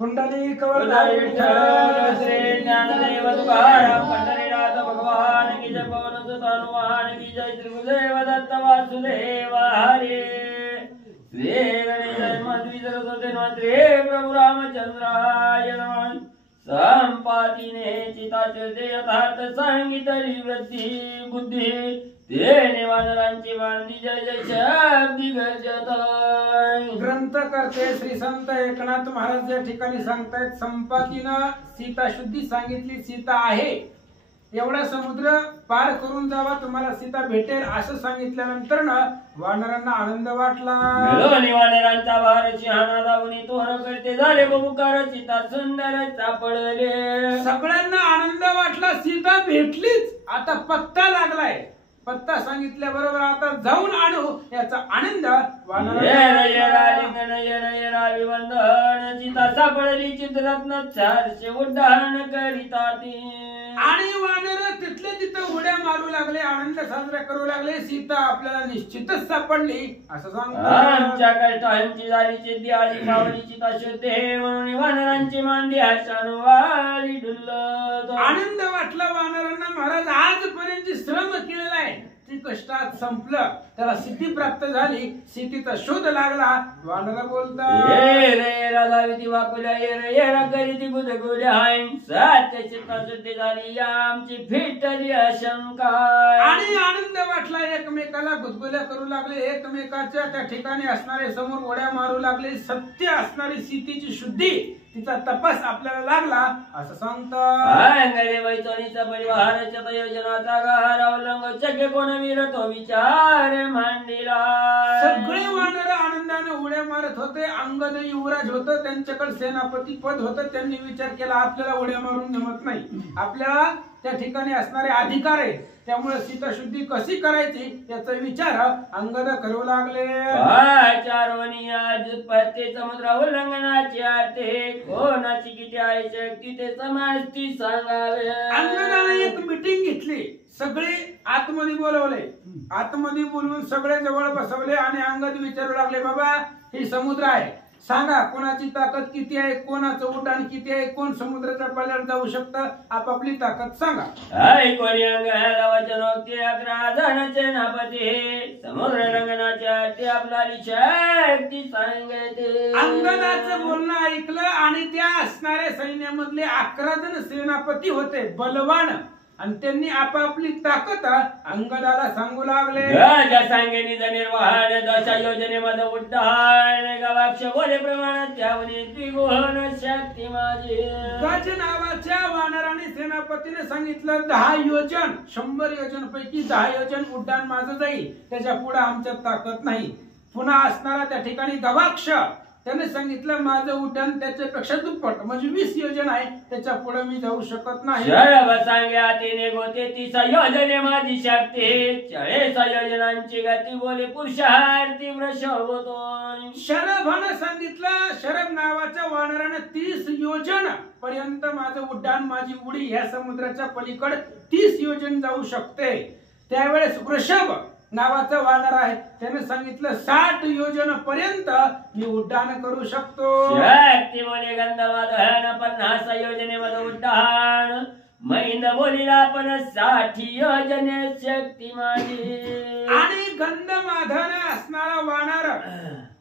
पुंडलिक विठ्ठल श्री ज्ञानदेव तुकाराम पंढरीनाथ भगवान की जय पवन सुत हनुमान की जय श्री गुरुदेव दत्त वासुदेव हरे श्री गणेश माधवी सरस्वती मंत्री प्रभु रामचंद्राय नमः संपातीने चिताचे यथार्थ सांगितली वृद्धी बुद्धी तेने वानरांची मांदी जय जय शब्दी गजत ग्रंथ करते श्री संत एकनाथ महाराज या ठिकाणी सांगतायत संपातीनं सीता शुद्धी सांगितली सीता आहे एवढा समुद्र पार करून जावा तुम्हाला सीता भेटेल असं सांगितल्यानंतर ना वानरांना आनंद वाटला मेलोनी वानरांचा भार शहाणा दावणी तोर करते झाले बबुकार सीता सुंदर सापडले सगळ्यांना आनंद वाटला सीता भेटलीच आता पत्ता लागलाय पत्ता सांगितल्याबरोबर आता जाऊन आणू याचा आनंद वंदन सीता सापडली चित्ररत्न चारशे उड्डाण करिता आणि वानर तिथले तिथं उड्या मारू लागले आनंद साजरा करू लागले सीता आपल्याला निश्चितच सापडली असं सांगतात आमच्या कष्टांची झाली सिद्धी आली पावली सीता शुद्धे म्हणून वानरांची मांडी हर्षानु वाली डुल्ल आनंद वाटला वानरांना महाराज आजपर्यंत श्रम केलेला आहे ती कष्टात संपलं त्याला सिद्धी प्राप्त झाली सिद्धीचा शोध लागला वानर बोलतात ये रे राधा विधी वाकुल्या ये रे ये रा करीती गुदगुल्या हाय सत्य चित्ता शुद्धी झाली या आमची फिटली अशंका आणि आनंद वाटला एकमेकाला गुदगुल्या करू लागले एकमेकाच्या त्या ठिकाणी असणारे समोर उड्या मारू लागले सत्य असणारी सीतेची शुद्धी तिचा तपास आपल्याला लागला असं सांगतात अंगरे वैतोनीचा परिवाराच्या योजनाचा गार अवलंब चके कोण विरतो विचार मांडिला सगळे वानर आनंदाने उड्या मारत होते अंगद युवराज होत त्यांच्याकडे सेनापती पद होतं त्यांनी विचार केला आपल्याला उड्या मारून जमत नाही आपल्याला त्या ठिकाणी असणारे अधिकार आहे त्यामुळे सीता शुद्धी कशी करायची याचा विचार अंगद करू लागले प्रत्येक समुद्र उल्लंघनाची अर्थे कोणाची किती आहे शक्ती ते समाजती सांगावे अंगदाने एक मीटिंग घेतली सगळे आतमध्ये बोलवले आतमध्ये बोलवून सगळे जवळ बसवले आणि अंगद विचारू लागले बाबा ही समुद्र आहे सांगा कोणाची ताकद किती आहे कोणाचं उड्डाण किती आहे कोण समुद्राच्या पल्यावर जाऊ शकतं आपापली ताकद सांगा कोणी अंगाला वचनोक्ती अकरा जणांचे नापती समुद्र रंगनाच्या ते आपल्याली शक्ती सांगते अंगदाचं बोलणं ऐकलं आणि त्या असणाऱ्या सैन्यामधले 11 जण सेनापती होते बलवान आणि त्यांनी आपापली ताकद अंगदाला सांगू लागले सांगे निज निर्वाहन दशा योजनेमध्ये उड्डाण गवाक्ष बोले प्रमाणात त्यावनी द्विगुण शक्ती माझी गज नावाच्या वानराने सेनापतीने सांगितलं 10 योजन 100 योजन पैकी 10 योजन उड्डाण माझं जाईल त्याच्या पुढे आमच्यात ताकद नाही पुन्हा असणारा त्या ठिकाणी गवाक्ष त्याने सांगितलं माझं उड्डाण त्याच्यापेक्षा दुप्पट म्हणजे 20 योजन आहे त्याच्या पुढे मी जाऊ शकत नाही सांग्या तिने गोते 30 योजने माझी शक्ती 40 योजनांची गती बोले पुरुषार्थी वृषभतो शरभानं सांगितलं शरभ नावाच्या वानराने 30 योजन पर्यंत माझं उड्डाण माझी उडी या समुद्राच्या पलीकडे 30 योजन जाऊ शकते त्यावेळेस वृषभ नावाचा वानर आहे त्याने सांगितलं 60 योजन पर्यंत मी उड्डाण करू शकतो शक्ती बोले गंधवादहन 50 योजनेमध्ये उड्डाण मैंद बोलीला पण 60 योजने शक्ती माझी आणि गंधमाधन असणारा वानर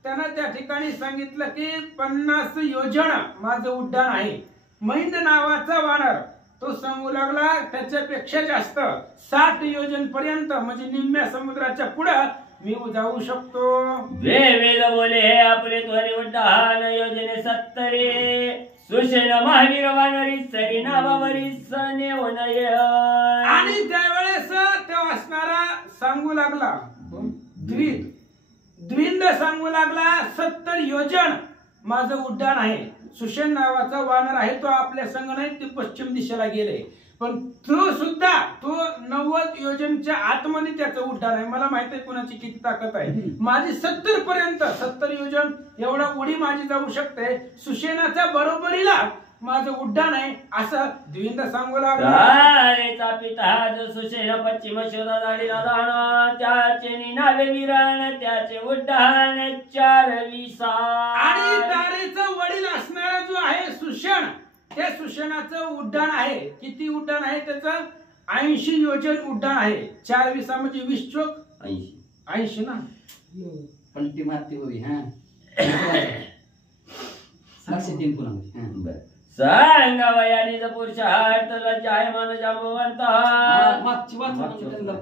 त्यानं त्या ठिकाणी सांगितलं की 50 योजन माझं उड्डाण आहे मैंद नावाचा वानर तो सांगू लागला त्याच्यापेक्षा जास्त 60 योजन पर्यंत म्हणजे निम्म्या समुद्राच्या पुढे मी जाऊ शकतो वेद बोले हे आपले त्वरे उड्डाण योजने 70 सुषेण महावीर वानरी सरी नावावरी सनेवनय आणि त्यावेळेस तो असणारा सांगू लागला द्विंद सांगू लागला 70 योजन माझं उड्डाण आहे सुषेण नावाचा वानर आहे तो आपल्या संग नाही ते पश्चिम दिशेला गेले पण तो सुद्धा 90 योजनच्या आतमध्ये त्याचं उड्डाण आहे मला माहित आहे कोणाची किती ताकद आहे माझी 70 पर्यंत 70 योजन एवढा उडी माझी जाऊ शकते सुषेणाच्या बरोबरीला माझं उड्डाण आहे असं द्विंद सांगू लागला पिता सुषेण पश्चिम शोधा झालेला राणा त्याचे नावे विराण त्याचे उड्डाण 4 विसा आणि तारेचा वडील असणारा जो आहे त्या सुशेनाचं उड्डाण आहे, किती उड्डाण आहे त्याचं? 80 योजन उड्डाण आहे. 4 20 म्हणजे 20 चोक 80 ना. पण ती मारती होती हा लक्ष देईन पुन्हा. सांगावयाने पुरुष हातला जायमान जांबवंता मागची वाच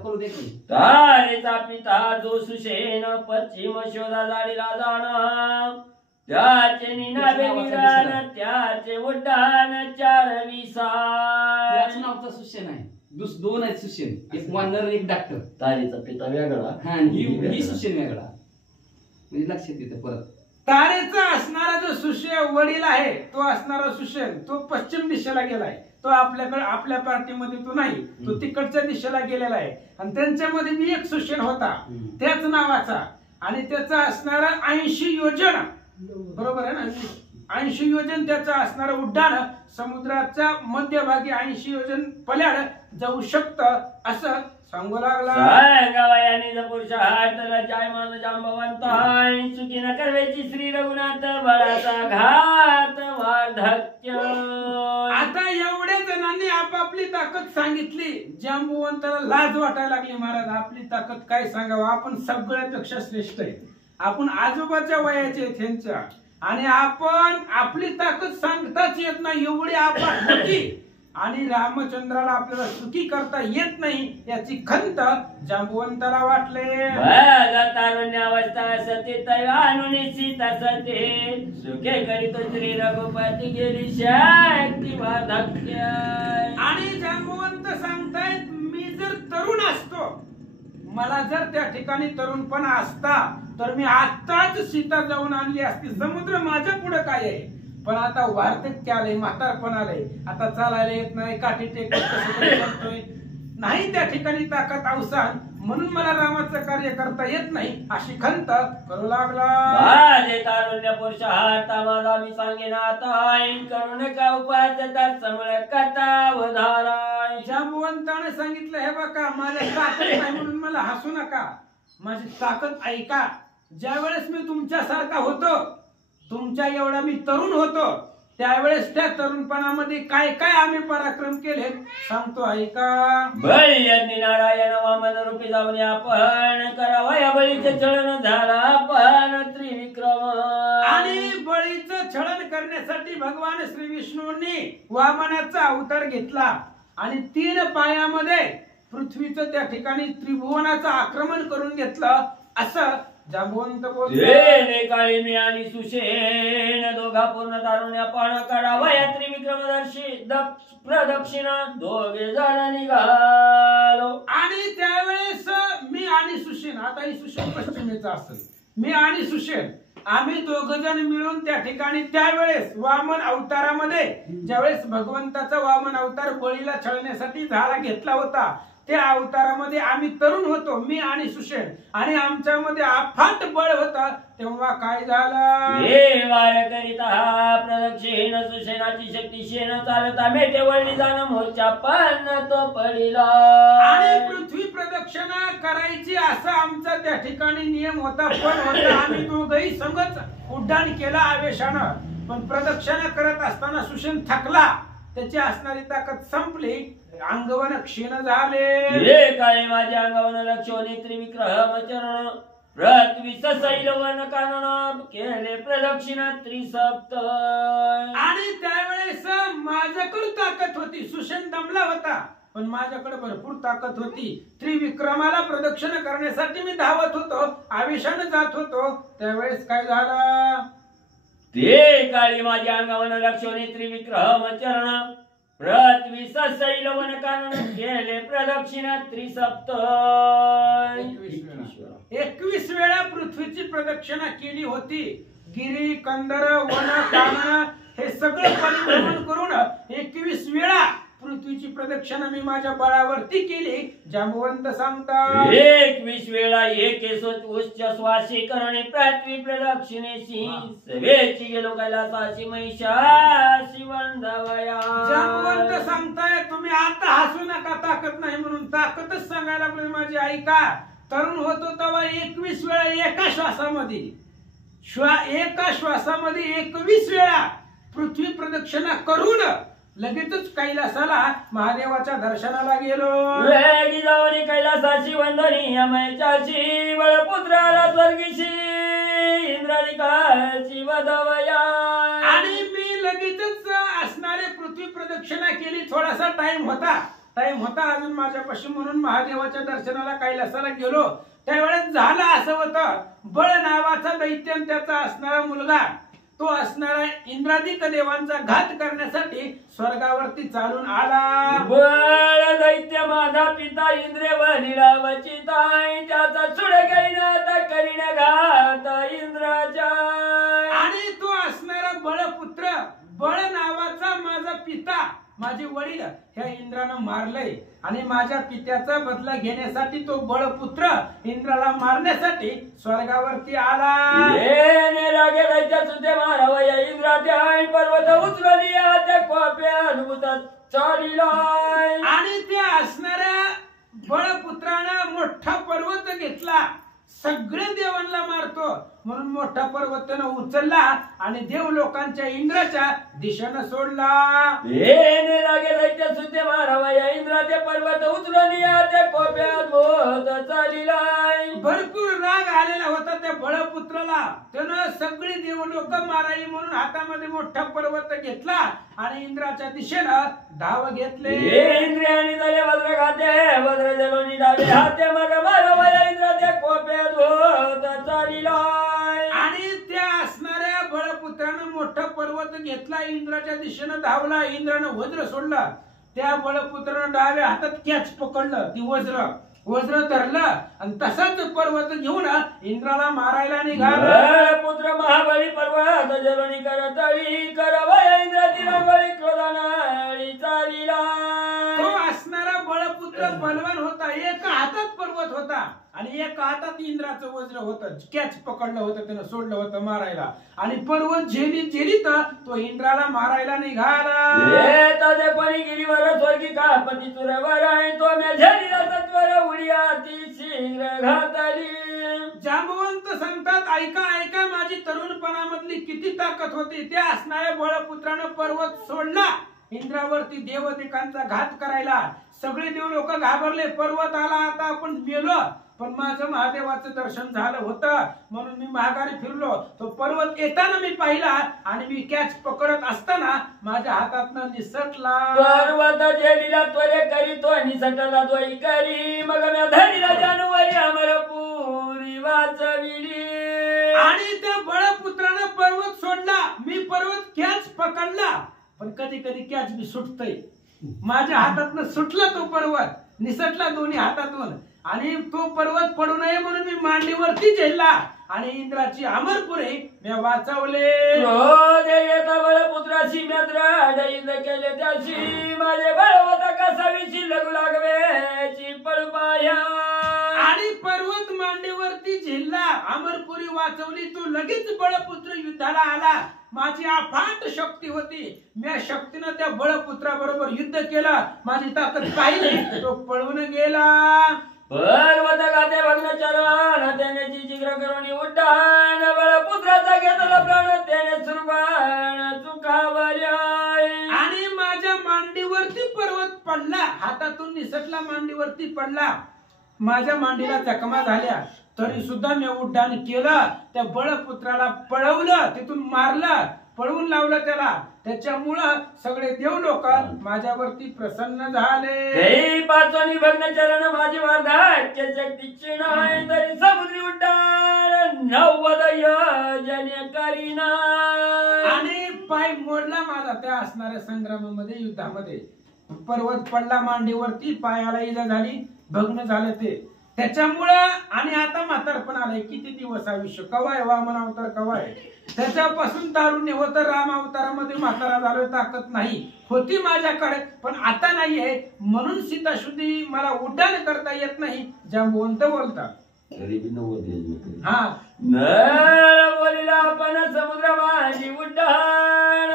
करू दे की. तारेचा पिता जो सुशेन पश्चिम शोधा जाडीला जाण त्याचे निनावे विरान त्याचे उड्डाण 4 त्याचं नाव तर सुशेन आहे. दोन आहेत सुशेन, एक वानर एक डॉक्टर. तारेचा पिता वेगळा हा ही सुशेन वेगळा. म्हणजे लक्षात येतं परत. तारेचा असणारा जो सुशेन वडील आहे तो असणारा सुशेन तो पश्चिम दिशेला गेलाय. तो आपल्याकडे आपल्या पार्टीमध्ये तो नाही, तो तिकडच्या दिशेला गेलेला आहे. आणि त्यांच्यामध्ये मी एक सुशेन होता त्याच नावाचा आणि त्याचा असणारा 80 योजन, बरोबर आहे ना, 80 योजन त्याचं असणारं उड्डाण समुद्राच्या मध्यभागी 80 योजन पल्याड जाऊ शकतं असं सांगू लागला. सांगावयाने पुरुष हातला जायमान जांबवंता चुकी न करवेची श्री रघुनाथ बळाचा घात वार्धक्य. आता एवढ्या जणांनी आपापली ताकद सांगितली. जांबुवंताला लाज वाटायला लागली. महाराज आपली ताकद काय सांगावं, आपण सगळ्यापेक्षा श्रेष्ठ आहे, आपण आजोबाच्या वयाचे आहेत ह्यांच्या, आणि आपण आपली ताकद सांगताच येत नाही एवढी आपण होती. आणि रामचंद्राला आपल्याला सुखी करता येत नाही याची खंत जांबुवंताला वाटले. तारुण्यावस्था सते तैवानुनी सीता सते सुखे करीत श्री रघुपती गेली शक्ती वार्धक्य. आणि जांबुवंत सांगतायत मी जर तरुण असतो, मला जर त्या ठिकाणी तरुणपणा असता तर मी आत्ताच सीता जाऊन आणली असती. समुद्र माझ्या पुढे काय आहे, पण आता वार्धक्य आलंय, म्हातारपण आलंय, आता चालायला येत नाही, काठी टेकत कसं तरी करतोय, नाही त्या ठिकाणी ताकद अवसान, म्हणून मला रामाचं कार्य करता येत नाही अशी खंत करू लागला. माझे तारुण्य पुरुष हाता माझा मी सांगेन आता करू नका उपासता समळ कथा वधारा. जांबुवंताने सांगितलं हे बघा माझ्या ताकद नाही म्हणून मला हसू नका, माझी ताकद ऐका. ज्या वेळेस मी तुमच्यासारखा होतो, तुमच्या एवढा मी तरुण होतो, त्यावेळेस त्या तरुणपणामध्ये काय काय आम्ही पराक्रम केले सांगतो ऐका. बळी नारायण वामन रूपी जाऊन आपण करावा या बळीचे छळन झाला आपण त्रिविक्रम. आणि बळीचं छळन करण्यासाठी भगवान श्री विष्णूंनी वामनाचा अवतार घेतला आणि 3 पायामध्ये पृथ्वीचं त्या ठिकाणी त्रिभुवनाचं आक्रमण करून घेतलं असं जांबुवंत बोलले. काळी मी आणि सुशेन दोघा पूर्ण तारुण्या पाण करावा या त्रिविक्रमदर्शी प्रदक्षिणा दोघे जण निघालो. आणि त्यावेळेस मी आणि सुशेन, आता ही सुशेन पश्चिमेचा असेल, मी आणि सुशेन आम्ही 2 जण मिळून त्या ठिकाणी त्यावेळेस वामन अवतारामध्ये ज्यावेळेस भगवंताचा वामन अवतार बळीला छळण्यासाठी झाला घेतला होता, त्या अवतारामध्ये आम्ही तरुण होतो, मी आणि सुशेन, आणि आमच्यामध्ये अफाट बळ होता. तेव्हा काय झालं, वार करिता प्रदक्षिण सुशेनाची शक्ती शेन चालता मेटे वळली जाण मोर्चा पण तो पडिला. आणि पृथ्वी प्रदक्षिणा करायची असा आमचा त्या ठिकाणी नियम होता, पण होता आम्ही दोघही संगच उड्डाण केला आवेशानं. पण प्रदक्षिणा करत असताना सुशेन थकला, त्याची असणारी ताकद संपली, अंगवन क्षीण झाले. काय माझ्या अंगवन लक्षोनी त्रिविक्रम चरण पृथ्वी सैलवन कानन केले प्रदक्षिणा त्रिसप्त. आणि त्यावेळेस माझ्याकडे ताकद होती, सुशेन दमला होता, पण माझ्याकडे भरपूर ताकद होती. त्रिविक्रमाला प्रदक्षिणा करण्यासाठी मी धावत होतो, आवेशाने जात होतो. त्यावेळेस काय झालं, ते काळी माझ्या अंगावन लक्षोनी त्रिविक्रम चरण पृथ्वी सैलवन कानन केले प्रदक्षिणा त्रिसप्त. 21 वेळा पृथ्वीची प्रदक्षिणा केली होती. गिरी कंदर वन कानन हे सगळं परिभ्रमण करून 21 वेळा पृथ्वीची प्रदक्षिणा मी माझ्या बळावरती केली. जांबुवंत सांगतात 21 वेळा उच्च श्वासी करणे पृथ्वी प्रदक्षिणेशी सवेची गेलो कैलासाची महिषाशी वंदवया. जांबुवंत सांगताय तुम्ही आता हसू नका, ताकद नाही म्हणून. ताकदच सांगायला लागलोय माझी. ऐका, तरुण होतो तेव्हा 21 वेळा एका श्वासामध्ये 21 वेळा पृथ्वी प्रदक्षिणा करून लगेचच कैलासाला महादेवाच्या दर्शनाला गेलो. वेगी जाऊनी कैलासाची वंदनी अमयच्याची बळपुत्राला स्वर्गीशी इंद्रानिकाची वदवया. आणि मी लगेचच असणारे पृथ्वी प्रदक्षिणा केली. थोडासा टाइम होता अजून माझ्यापाशी, म्हणून महादेवाच्या दर्शनाला कैलासाला गेलो. त्यावेळेस झालं असं होतं, बळ नावाचा दैत्य आणि त्याचा असणारा मुलगा, तो असणारा इंद्रादिक देवांचा घात करण्यासाठी स्वर्गावरती चालून आला. बळ दैत्य माझा पिता इंद्र वनिरावची ताई, त्याचा चुड आता करीन घात इंद्राच्या. आणि तो असणारा बळपुत्र, बळ नावाचा माझा पिता, माझे वडील ह्या इंद्रानं मारलंय. आणि माझ्या पित्याचा बदला घेण्यासाठी तो बळपुत्र इंद्राला मारण्यासाठी स्वर्गावरती आला. येणे लागे दैत्य सुते मारावया इंद्राच्या पर्वत उचलली त्या कोप्या चालिलाय. आणि त्या असणाऱ्या बळपुत्रानं मोठा पर्वत घेतला, सगळे देवांना मारतो म्हणून मोठा पर्वत त्यानं उचलला आणि देव लोकांच्या इंद्राच्या दिशेनं सोडला. येणे लागे दैत्य सुते मारावया इंद्राचे पर्वत उचलून त्या कोप्यात होत चालिलाय. भरपूर राग आलेला होता त्या बळपुत्राला. त्यानं सगळी देव लोक मारावी म्हणून हातामध्ये मोठा पर्वत घेतला आणि इंद्राच्या दिशेनं धाव घेतले. इंद्रियानी झाले वज्र खाते वज्र जलोनी डावे हाते मग मारावया इंद्राच्या कोप्यात होत चालिलाय. आणि त्या असणाऱ्या बळपुत्रानं मोठा पर्वत घेतला, इंद्राच्या दिशेनं धावला. इंद्रानं वज्र सोडला, त्या बळपुत्रानं डाव्या हातात कॅच पकडलं, ती वज्र धरलं आणि तसाच पर्वत घेऊन इंद्राला मारायला निघाला. पुत्र महाबळी पर्वत जलोनी करतळी करवया इंद्राची रांगोळी क्रोधानाळी चालिला. तो असणारा बळपुत्र बलवान होता, एका हातात पर्वत होता आणि एका हातात इंद्राचं वज्र होतं, कॅच पकडलं होतं, त्यानं सोडलं होतं मारायला. आणि पर्वत झेलीत तो इंद्राला मारायला निघाला. ते कोणी गिरीवर स्वर्गी कापती चुरवर आहे तो म्या झेलीला सत्वर उडिया ती शीघ्र घातली. जांबवंत सांगतात, ऐका माझी तरुणपणामधली किती ताकद होती. त्या असणाऱ्या बळपुत्रानं पर्वत सोडला इंद्रावरती देवदेकांचा घात करायला. सगळे देव लोक घाबरले, पर्वत आला आता आपण मेलो. पण माझं महादेवाचं दर्शन झालं होतं म्हणून मी माघारी फिरलो. तो पर्वत येताना मी पाहिला आणि मी कॅच पकडत असताना माझ्या हातातनं निसटला. पर्वत जेलीला त्वरे करी तो निसटला दोई करी मग म्या धरीला जानवरी अमरपुरी वाचविली. आणि त्या बळपुत्रानं पर्वत सोडला, मी पर्वत कॅच पकडला. पण कधी कॅच बी सुटतय, माझ्या हातातनं सुटला तो पर्वत, निसटला दोन्ही हातातून. आणि तो पर्वत पडू नये म्हणून मी मांडीवरती झेलला आणि इंद्राची अमरपुरे मी वाचवले. बळपुत्राशी युद्ध केले त्याशी माझे बळवत कसावीशी लगू लागवेची पळपाया. आणि पर्वत मांडीवरती झेलला, अमरपुरी वाचवली. तो लगेच बळपुत्र युद्धाला आला. माझी अफाट शक्ती होती, मी शक्तीनं त्या बळपुत्राबरोबर युद्ध केलं. माझी ताकद पाहिली, तो पळून गेला. पर्वत गाते भग्न चरण त्याने जिग्र करून उड्डाण बळपुत्राचा घेतला प्राण त्याने सुरबाण चुकावल्या. आणि माझ्या मांडीवरती पर्वत पडला, हातातून निसटला, मांडीवरती पडला. माझ्या मांडीला जखमा झाल्या तरी सुद्धा मी उड्डाण केलं. त्या बळपुत्राला पळवलं, तिथून मारलं, पळवून लावलं त्याला. त्याच्यामुळं सगळे देव लोक माझ्यावरती प्रसन्न झाले. पाचवणी भग्न चरण माझी वार्धाक्य शक्तीची नाही तरी समुद्री उड्डाण 90 योजने करीना. आणि पाय मोडला माझा त्या असणाऱ्या संग्रामामध्ये, युद्धामध्ये. पर्वत पडला मांडीवरती, पायाला इजा झाली, भग्न झालं ते त्याच्यामुळं. आणि आता म्हातारपण आलंय, किती दिवस आयुष्य, कवाय वामन अवतार कवाय. त्याच्यापासून तारुण्य होतं, राम अवतारामध्ये म्हातारा झालोय, ताकद नाही होती माझ्याकडे पण आता नाहीये. म्हणून सीताशुद्धी मला उड्डाण करता येत नाही, जांबवंत बोलता. हा बोलीला आपण समुद्र माझी उड्डाण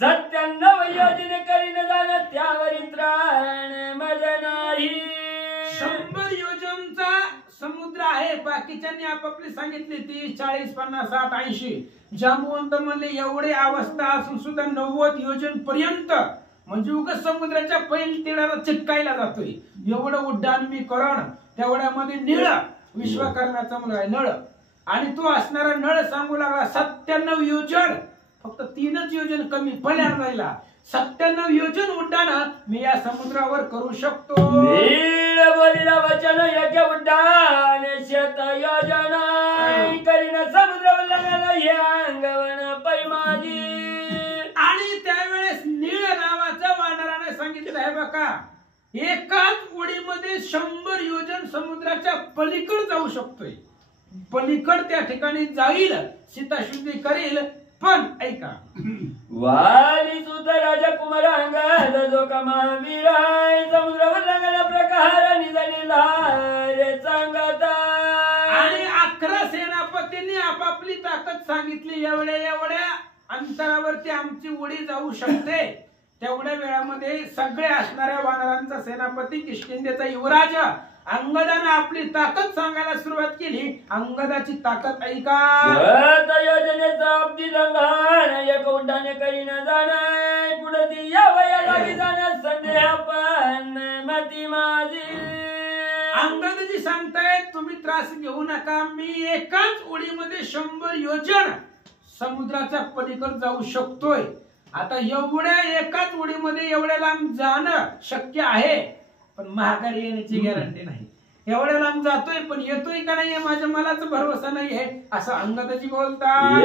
97 योजने करीन जाण त्यावरी त्राण मज नाही. 100 योजनचा समुद्र आहे, बाकीच्यांनी आपापली सांगितली 30, 40, 50, 60, 80. जांबुवंत म्हणले एवढे अवस्था असून सुद्धा 90 योजन पर्यंत म्हणजे उगाच समुद्राच्या पैल तिळाला चिटकायला जातोय. एवढं उड्डाण मी करण तेवढ्यामध्ये निळ विश्वकर्माचा मुलगा आहे नळ, आणि तो असणारा नळ सांगू लागला 97 योजन, फक्त 3च योजन कमी पल्यार राहिला. 97 योजन उड्डाण मी या समुद्रावर करू शकतो. नीळ बोलिला वचन यज्ञ उड्डाण शत योजना करीन समुद्र उल्लंघन हे अंगवन पै माझी. आणि त्यावेळेस नीळ नावाच्या वानराने सांगितलं आहे बघा, एकाच उडीमध्ये 100 योजन समुद्राच्या पलीकड जाऊ शकतोय. पलीकड त्या ठिकाणी जाईल, सीताशुद्धी करील. पण ऐका, वाली सुत राजकुमार अंगद जो कमावीर समुद्र उल्लंघन प्रकार निजलेला रे सांगता. आणि 11 सेनापतींनी आपापली ताकद सांगितली. एवढ्या अंतरावरती आमची उडी जाऊ शकते. तेवढ्या वेळामध्ये सगळे असणाऱ्या वानरांचा सेनापती किष्किंधेचा युवराज अंगदानं आपली ताकद सांगायला सुरुवात केली. अंगदाची ताकद ऐका. योजनेचा अब्दी लंघन एक उड्डाणे करीन जाणे पुढे ती या वया लागी जाण्यास संदेह पण मती माझी. अंगदजी सांगतायत तुम्ही त्रास घेऊ नका, मी एकाच उडीमध्ये 100 योजन समुद्राच्या पलीकडे जाऊ शकतोय. आता एवढ्या एकाच उडीमध्ये एवढ्या लांब जाणं शक्य आहे, पण महागाडी येण्याची गॅरंटी नाही. एवढ्या लांब जातोय पण येतोय का नाही माझ्या मलाच भरोसा नाहीये असं अंगदाजी बोलतात.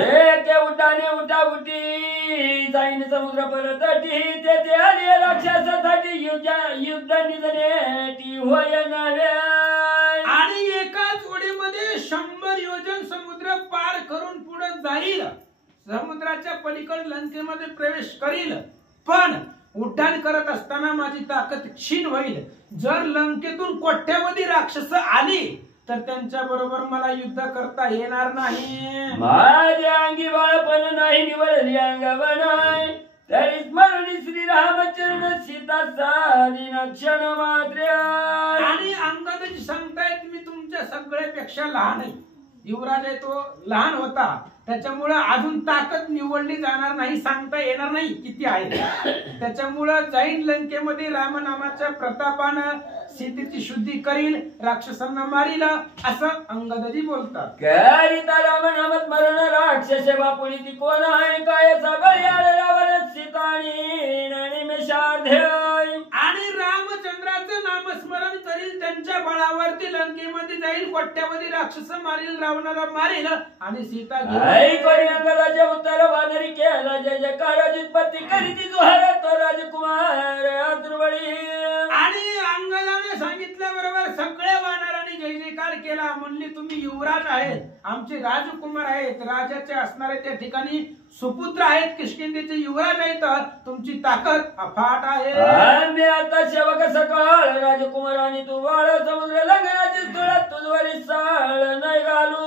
ते उड्डाणे उठा उठी जाईन समुद्र परत तेथे आले राक्षसासाठी युद्ध निधने ती होय नव्हे. आणि एकाच उडीमध्ये 100 योजन समुद्र पार करून पुढे जाईल, समुद्राच्या पलीकडे लंकेमध्ये प्रवेश करील. पण उड्डाण करत असताना माझी ताकद क्षीण होईल. जर लंकेतून कोट्यावधी राक्षस आली तर त्यांच्या बरोबर मला युद्ध करता येणार नाही. माझ्या अंगी बाळपण नाही निवडली अंगवण तरी स्मरणी श्रीरामचरण सीता साधीन क्षण मात्र. आणि अंगदजी सांगतायत मी तुमच्या सगळ्यापेक्षा लहान आहे. युवराज आहे तो लहान होता, त्याच्यामुळं अजून ताकद निवडली जाणार नाही, सांगता येणार नाही किती आहे. त्याच्यामुळं जाईन लंकेमध्ये रामनामाच्या प्रतापानं सीतेची शुद्धी करील, राक्षसांना मारील असं अंगदजी बोलतात. करिता रामनामात मरण राक्षस बापुनी ती कोण आहे कायचा बळीयाळ रावण सीतानी निमेषार्ध. आणि रामचंद्राचं नामस्मरण करील, त्यांच्या बळावरती लंकेमध्ये जाईल, कोट्यावधी राक्षस मारील, रावणाला मारील आणि सीता अंगदाच्या उत्तर वानरी केला जय जयकार जितपती करीती जुहार तो राजकुमार अतुर्वळी. आणि अंगदाने सांगितल्याबरोबर सगळ्या वानरांनी जय जयकार केला. म्हणली तुम्ही युवराज आहेत, आमचे राजकुमार आहेत, राजाचे असणारे त्या ठिकाणी सुपुत्र आहेत, किष्किंधेचे युवराज आहेत, तुमची ताकद अफाट आहे. आम्ही आता सेवक सकाळ राजकुमार आणि तू वाळ समुद्र लंघनाची तुळत तुझवरी साळ नाही घालू.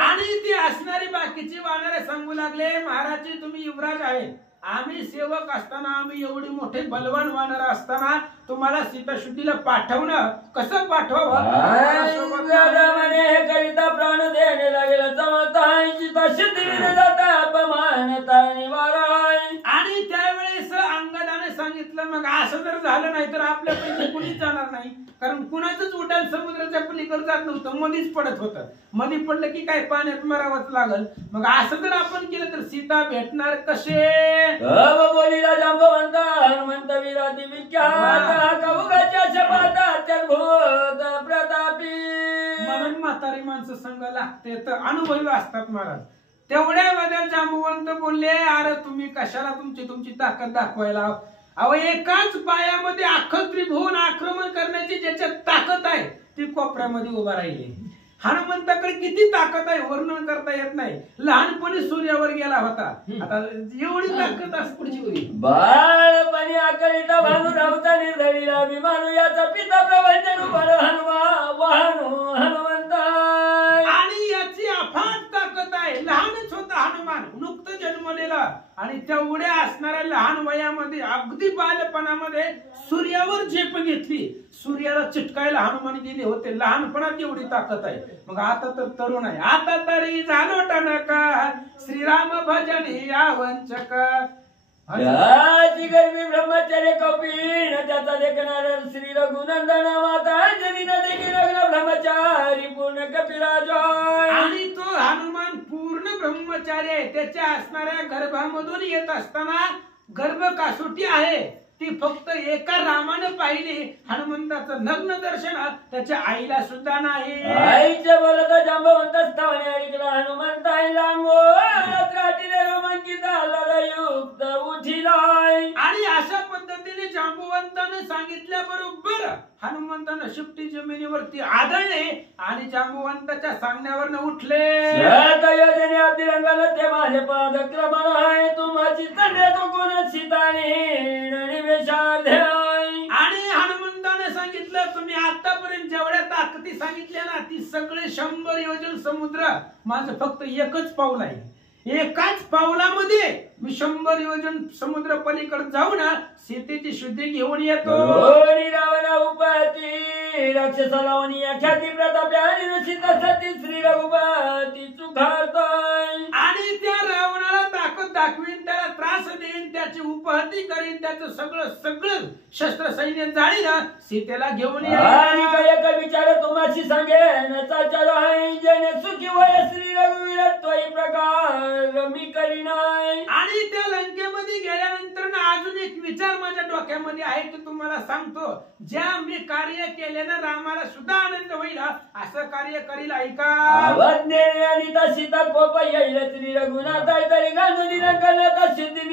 आणि ती असणारी बाकीची वानरे सांगू लागले महाराज तुम्ही युवराज आहेत, आम्ही सेवक असताना, आम्ही एवढी मोठे बलवान वानर असताना तुम्हाला सीताशुद्धीला पाठवणं कसं पाठवावं. करिता प्राण देणे लागेल आणि त्यावेळेस अंगदाने सांगितलं मग असं जर झालं नाही तर आपल्यापैकी कुणीच जाणार नाही, कारण कुणाचंच उड्डाण समुद्राच्या पलीकडे जात नव्हतं, मधीच पडत होतं. मधी पडलं की काय पाण्यात मरावंच लागल. मग असं जर आपण केलं तर सीता भेटणार कसे. बोलीला जांबवंत हनुमंत विराती विख्यात कौगाच्या शपथात भूत प्रतापी. म्हणून म्हातारी माणसं संघ लागते तर अनुभवी असतात महाराज. तेवढ्या वेळेला जांबवंत बोलले अरे तुम्ही कशाला तुमची ताकद दाखवायला. अहो एकाच पायामध्ये अख्खं त्रिभुवन आक्रमण करण्याची ज्याच्यात ताकद आहे ती कोपऱ्यामध्ये उभा राहिली. हनुमंताकडे किती ताकद आहे वर्णन करता येत नाही. लहानपणी सूर्यावर गेला होता, आता एवढी ताकद असते. बाळपणी आकळीता भानू रावता निर्धडीला अभिमानू याचा पिता प्रवचन हनुमंत. आणि याची अफाट ताकद आहे. लहानच होता हनुमान, नुकतं जन्मलेला, आणि तेवढ्या असणाऱ्या लहान लहान वयामध्ये अगदी बालपणामध्ये सूर्यावर झेप घेतली, सूर्याला चिटकायला हनुमान गेले होते. लहानपणात एवढी ताकद आहे, मग आता तर तरुण आहे. आता तरी झालो टणका श्रीराम भजनी यावंचक. त्याची गर्मी ब्रह्मचर्य कपीन त्याचा देखणार श्री रघुनंदन माता अंजलीन देखील ब्रह्मचारी पूर्ण कपिराजय. आणि तो हनुमान पूर्ण ब्रह्मचारी आहे. त्याच्या असणाऱ्या गर्भामधून येत असताना गर्भ कासोटी आहे, ती फक्त एका रामानं पाहिली. हनुमंताचं नग्न दर्शन त्याच्या आईला सुद्धा नाही. आईचे बोलत जांबवंत स्थाने ऐकला हनुमंत रोमांकित युक्त उठिलाय. आणि अशा पद्धतीने जांबुवंतानं सांगितल्याबरोबर हनुमंतानं शिफ्टी जमिनीवरती आदळले आणि जांबुवंताच्या सांगण्यावरनं उठले. योजने अतिरंगाला ते माझे पादक्रमण आहे तुम्हाची तंडे तो कोण सीताने आणि हनुमंताने सांगितलं तुम्ही आतापर्यंत जेवढ्या ताकदी सांगितल्या ना ती सगळे 100 योजन समुद्र माझं फक्त एकच पाऊल आहे. एकाच पावलामध्ये मी 100 योजन समुद्र पलीकडे जाऊन सीतेची शुद्धी घेऊन येतो. रावणा उपती राक्षसाला ख्याती प्रताप्याने सीता सती श्री रघुपती चुकारतोय. आणि त्या रावणाला ताकद दाखवीन, त्याला त्रास देईन, त्याची उपहती करीन, त्याचं सगळं सगळं शस्त्र सैन्य जाळील, सीतेला घेऊन येईल. विचार तुम्हाशी सांगेन चाचार आहे जने सुखी वय श्री रघुवीर तोय प्रकार मी करीनाय. आणि त्या लंकेमध्ये गेल्यानंतर ना अजून एक विचार माझ्या डोक्यामध्ये आहे तो तुम्हाला सांगतो. ज्या मी कार्य केल्यानं रामाला सुद्धा आनंद होईल असं कार्य करील. ऐका आणि सीता कोप येईल श्री रघुनाथ तरी घालून करण्यात सिद्धी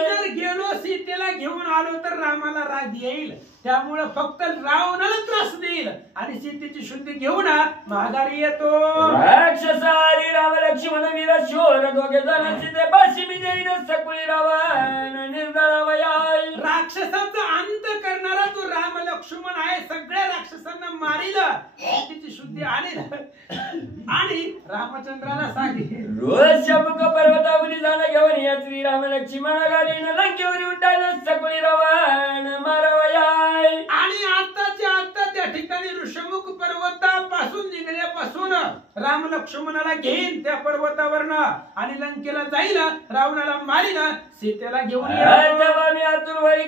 जर गेलो सीतेला घेऊन आलो तर रामाला राग येईल, त्यामुळे फक्त रावणाला त्रास देईल आणि सीतेची शुद्धी घेऊन माघारी येतो. राक्षसारी राम लक्ष्मण वीर शोर दोघे जण सीतेपाशी मी देईन सकुळी रावण निर्दळावयाय. राक्षसाचा अंत करणारा तो राम लक्ष्मण आहे. सगळ्या राक्षसांना मारील, सीतेची शुद्धी आणील आणि रामचंद्राला सांगेल रोज शमुक पर्वतावरी जाणं घेऊन या श्रीराम लक्ष्मण गाडीन लंकेवरी उड्डाण सकुळी रावण मारावयाय. आणि आताच्या आता त्या ठिकाणी ऋषमुख पर्वतापासून निघल्यापासून राम लक्ष्मणाला घेईन त्या पर्वतावरनं आणि लंकेला जाईल, रावणाला मारील, सीतेला घेऊन मी आतुरवळी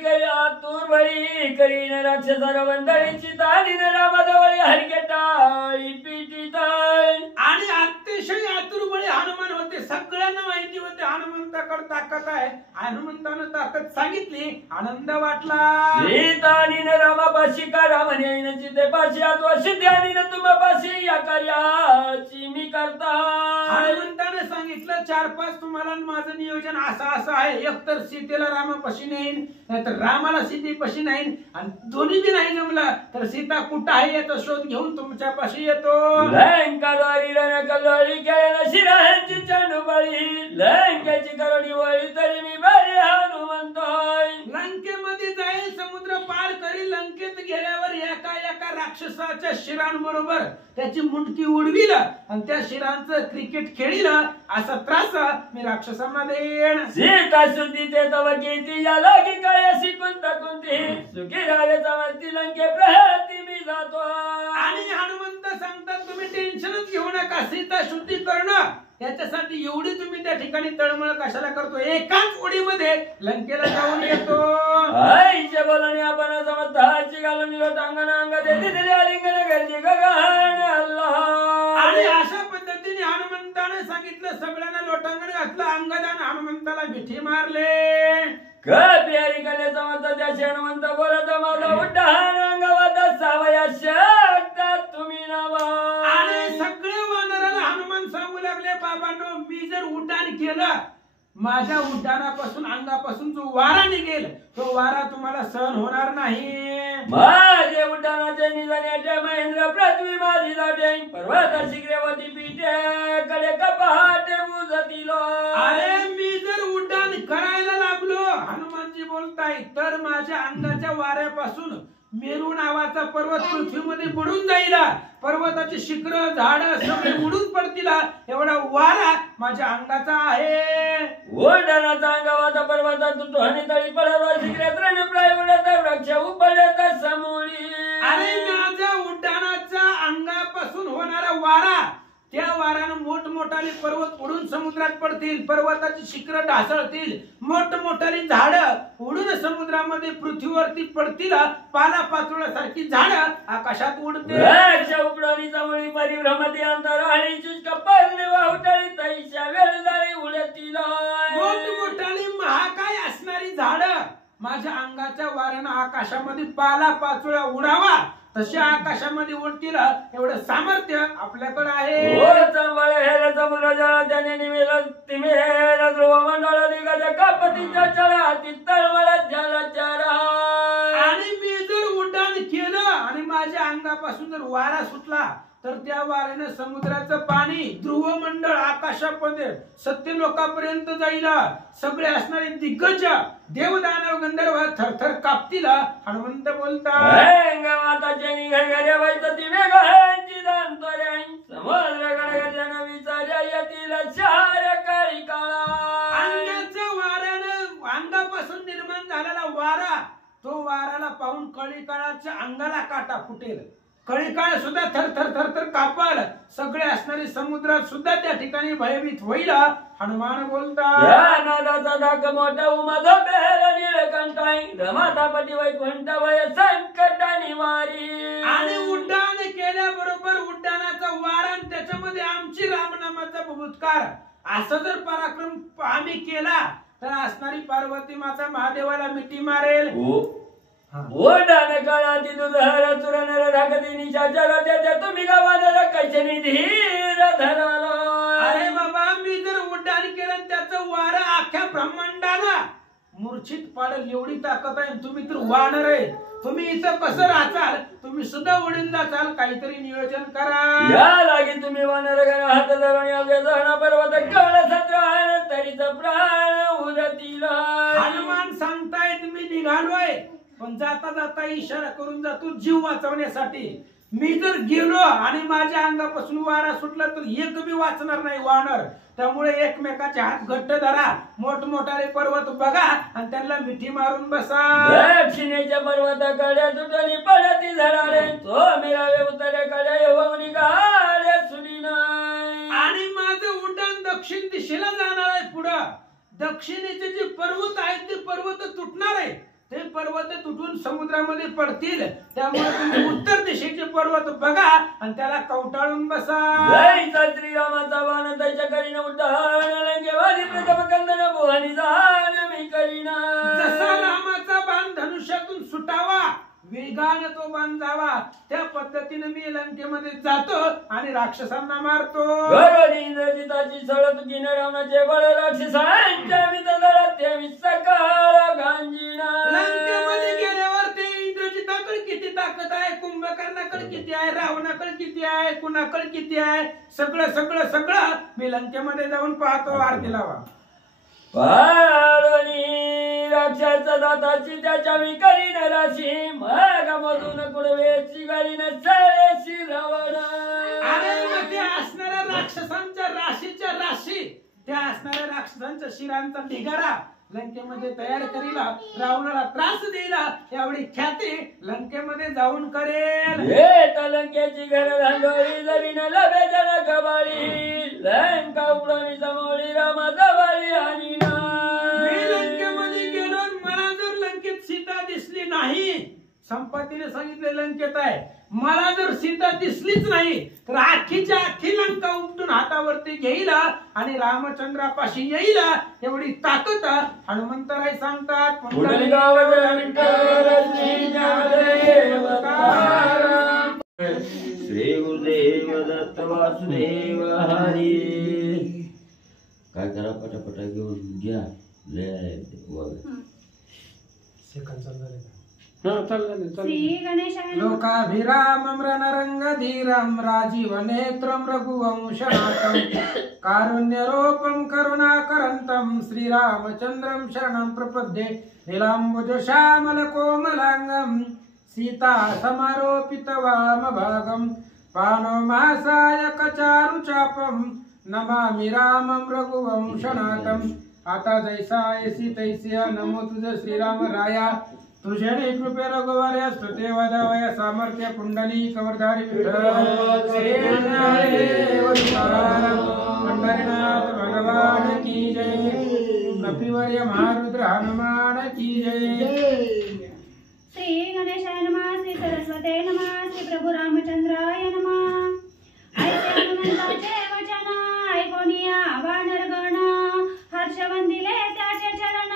करीन राक्षसाला वंदळीची तालीन रामाजवळी हरकेटाळी पिटीताय. आणि अतिशय आतुरबळी हनुमान होते. सगळ्यांना माहिती होते हनुमंताकडे ताकद आहे. हनुमंतानं ताकद सांगितली, आनंद वाटला. सीतानीन रामापाशी का रामने सीतेपाशी अथवा सिद्ध्यानीन तुम्हापाशी या कार्याची मी करता. हनुमंताने सांगितलं 4-5 तुम्हाला माझं नियोजन असं आहे. एकतर सीतेला रामापाशी नेईन, नाहीतर रामाला सीतेपाशी नेईन, आणि दोन्ही बी नाही जमलं तर सीता कुठं आहे याचा शोध घेऊन तुमच्यापाशी येतो. लंकाद्वारी रणकल्लोळी केळन शिरांची चंडुबळी लंकेची करोडी वळी तरी मी बरे हनुमंतोय. लंकेमध्ये जाईल, समुद्र पार करी, लंकेत गेल्यावर एका राक्षसाच्या शिरांबरोबर त्याची मुंडकी उडविल आणि त्या शिरांचं क्रिकेट खेळील असा त्रास मी राक्षसांना देईन. सीता शुद्धी ते तव कीर्ती या लागी काय शिकून तकुंती सुखी राहिले समजती लंके प्रहती मी जातो. आणि हनुमंत सांगतात तुम्ही टेन्शनच घेऊ नका, सीता शुद्धी करणं त्याच्यासाठी एवढी तुम्ही त्या ठिकाणी तळमळ कशाला करतो. एकाच उडीमध्ये लंकेला जाऊन येतो. आईच्या बोलणे आपण समजताची घालून लोटांगण अंग देते दिले आलिंगन गरजे गगन अल्लाह. आणि अशा पद्धतीने हनुमंताने सांगितलं, सगळ्यांना लोटांगण घातलं, अंगदान हनुमंताला मिठी मारले. प्यारी कले समजता त्या हनुमंत बोलत माझा उड्डाण अंगावात सावया शकतात तुम्ही नावा. आणि सगळे वानराला हनुमान सांगू लागले, बाबांनो मी जर उड्डाण केलं, माझ्या उड्डाणापासून अंगापासून जो वारा निघेल तो वारा तुम्हाला सहन होणार नाही. माझे उड्डाणाचे निजाण्याच्या महेंद्र पृथ्वी माझी जाते पर्वत शिखरेवती पीठे कडे कपाटे मुजतील. अरे मी जर उड्डाण करायला लागलो, हनुमानजी बोलताय, तर माझ्या अंगाच्या वाऱ्यापासून मेरू नावाचा पर्वत पृथ्वीमध्ये बुडून जाईल, पर्वताची शिखर झाड सगळे उडून पडतील, एवढा वारा माझ्या अंगाचा आहे. उड्डाणाचा अंगावाचा पर्वता तुटो आणि तळी पडत शिखरात रणप्राय उडत वृक्ष उपडत समोळी. अरे माझ्या उड्डाणाचा अंगापासून होणारा वारा, त्या वाऱ्यानं मोठमोठाले पर्वत उडून समुद्रात पडतील, पर्वताची शिखर ढासळतील, मोठमोठाली झाड उडून समुद्रामध्ये पृथ्वीवरती पडतील, पालापाचोळ्यासारखी झाड आकाशात उडतील. वृक्ष उपडणी समोळी परिभ्रमती अंतर आणि शुष्क पर्णे वाहुटळी तैशा वेळ जाळी उडतील. मोठमोठाली महाकाय असणारी झाड माझ्या अंगाच्या वाऱ्यानं आकाशामध्ये पालापाचोळ्या उडावा तसे आकाशामध्ये उडतील, एवढं सामर्थ्य आपल्याकडे आहे. चंबळ हेर समुद्र जळ त्याने निमेल तिमेल ध्रुवमंडळ दिग्गज कापतीच्या चळाती तळमळ जलचरा. आणि मी जर उड्डाण केलं आणि माझ्या अंगापासून जर वारा सुटला तर त्या वाऱ्याने समुद्राचं पाणी ध्रुवमंडळ आकाशापर्यंत सत्य लोकांपर्यंत जाईल, सगळे असणारे दिग्गज देवदानव गंधर्व थरथर कापतील. हनुमंत बोलतात माताचे निघाल्या व्हायचं ती वेगांची दांतोऱ्या समुद्र गडगडन विचार्या येतील चार काळी काळा. अंगाच्या वाऱ्यानं अंगापासून निर्माण झालेला वारा, तो वाराला पाहून कळी काळाच्या अंगाला काटा फुटेल, कळी काळ सुद्धा थरथर थरथर कापाल, सगळे असणारे समुद्रात सुद्धा त्या ठिकाणी भयभीत होईल. हनुमान बोलतात नादाचा धाक मोठा उमद बेल नीळकंठाई रमाता पटी वैकुंठ वय संकटानी वारी. आणि उड्डाण केल्याबरोबर उड्डाणाचा वारा आणि त्याच्यामध्ये आमची रामनामाचा भूतकार, असं जर पराक्रम आम्ही केला तर असणारी पार्वती माता महादेवाला मिठी मारेल. उड्डाण काळाती दुधर चुरनर रागती निशाचर त्याच्या तुम्ही गावाला कैसे धीर धरलो. अरे बाबा, मी जर उड्डाण केलं त्याचं वारं अख्ख्या ब्रह्मांडाला मूर्छित पाडेल एवढी ताकद आहे. तुम्ही तर वानर आहे, तुम्ही इथं कसं राहताल, तुम्ही सुद्धा उडून जाचाल, काहीतरी नियोजन करा. या लागी तुम्ही वानर गण हात धरून योग्य जण पर्वत कवळ सत्रान तरीच प्राण उरतील. हनुमान सांगतायत मी निघालोय, पण जाता जाता इशारा करून जातो जीव वाचवण्यासाठी. मी जर गेलो आणि माझ्या अंगापासून वारा सुटला तर एक बी वाचणार नाही वानर. त्यामुळे एकमेकाचे हात घट्ट धरा, मोठमोठाले पर्वत बघा आणि त्यांना मिठी मारून बसा. दक्षिणेच्या पर्वताकडे तुटणी पडती झडाले तो मिळावे उत्तरेकडे येऊन गाड्या सुनी नाही. आणि माझं उड्डाण दक्षिण दिशेला जाणार आहे. पुढं दक्षिणेचे जे पर्वत आहेत ते पर्वत तुटणार आहे, ते पर्वत तुटून समुद्रामध्ये पडतील. त्यामुळे तुम्ही उत्तर दिशेचे पर्वत बघा आणि त्याला कवटाळून बसा. जय श्रीरामाचा बाण त्याच्या करीन उड्डाण लंकेवादी प्रथम कंदन भुवनी जाण मी करीना. जसा रामाचा बाण धनुष्यातून सुटावा, वेगाने तो बाण जावा, त्या पद्धतीने मी लंकेमध्ये जातो आणि राक्षसांना मारतो. गरुडी इंद्रजिताची सळत किन रावणाचे बळ राक्षसांच्या मित्र ते सकाळ गांजीना. लंकेमध्ये गेल्यावर ते इंद्रजिताकडे किती ताकद आहे, कुंभकर्णाकडे किती आहे, रावणाकडे किती आहे, कुणाकडे किती आहे, सगळं सगळं सगळं मी लंकेमध्ये जाऊन पाहतो. आरती लावा. पाळणी राक्षस दाताची त्याच्या मी करीन राशी मग मधून कुडवेची करीन सळेशी रावण. अरे मग ते असणाऱ्या राक्षसांच्या राशीच्या राशी, त्या असणाऱ्या राक्षसांच्या शिरांचा ढिगारा लंकेमध्ये तयार करीला, रावणाला त्रास देईला, एवढी ख्याती लंकेमध्ये जाऊन करेल. लंकेची घर धांडोळी जमीन लभे जन कबाळी लंका उडवणी समोरी रामा जवळी आणि मी लंकेमध्ये गेलो, मला जर लंकेत सीता दिसली नाही, संपत्तीने सांगितले लंकेत आहे, मला जर सीता दिसलीच नाही तर आखीच्या आखी लंका उपटून हातावरती घेईल आणि रामचंद्रापाशी येईल, एवढी ताकद हनुमंतराय सांगतात. श्री गुरुदेव दत्त वासुदेव हरी. काय करा पटापटा घेऊन घ्या. लोकाभिरामं रणरंगधीरं राजीव नेत्रं रघुवंशनाथं कारुण्यरूपं करुणाकरन्तं श्रीरामचन्द्रं शरणं प्रपद्ये. नीलाम्बुज श्यामल कोमलांगं सीता समारोपित वामभागं पानोमासाय कचारु चापं नमामि रामं रघुवंशनाथं। आता जैसा ऐसी तैसिया नमो तुझे श्रीराम राया, तुझे कृपे रघुवऱ्या स्तुते वदावया सामर्थ्य पुंडली कवरधारी विठ्ठल श्री ज्ञानदेव तुकाराम पंढरीनाथ भगवान की जय। कपिवर्य महारुद्र हनुमान की जय। श्री गणेशाय नमः, श्री सरस्वते नमः, श्री प्रभु रामचंद्राय नमः। ऐसे हनुमंताचे वचन ऐकोनिया वानरगण, हर्ष वंदिले त्याचे चरण,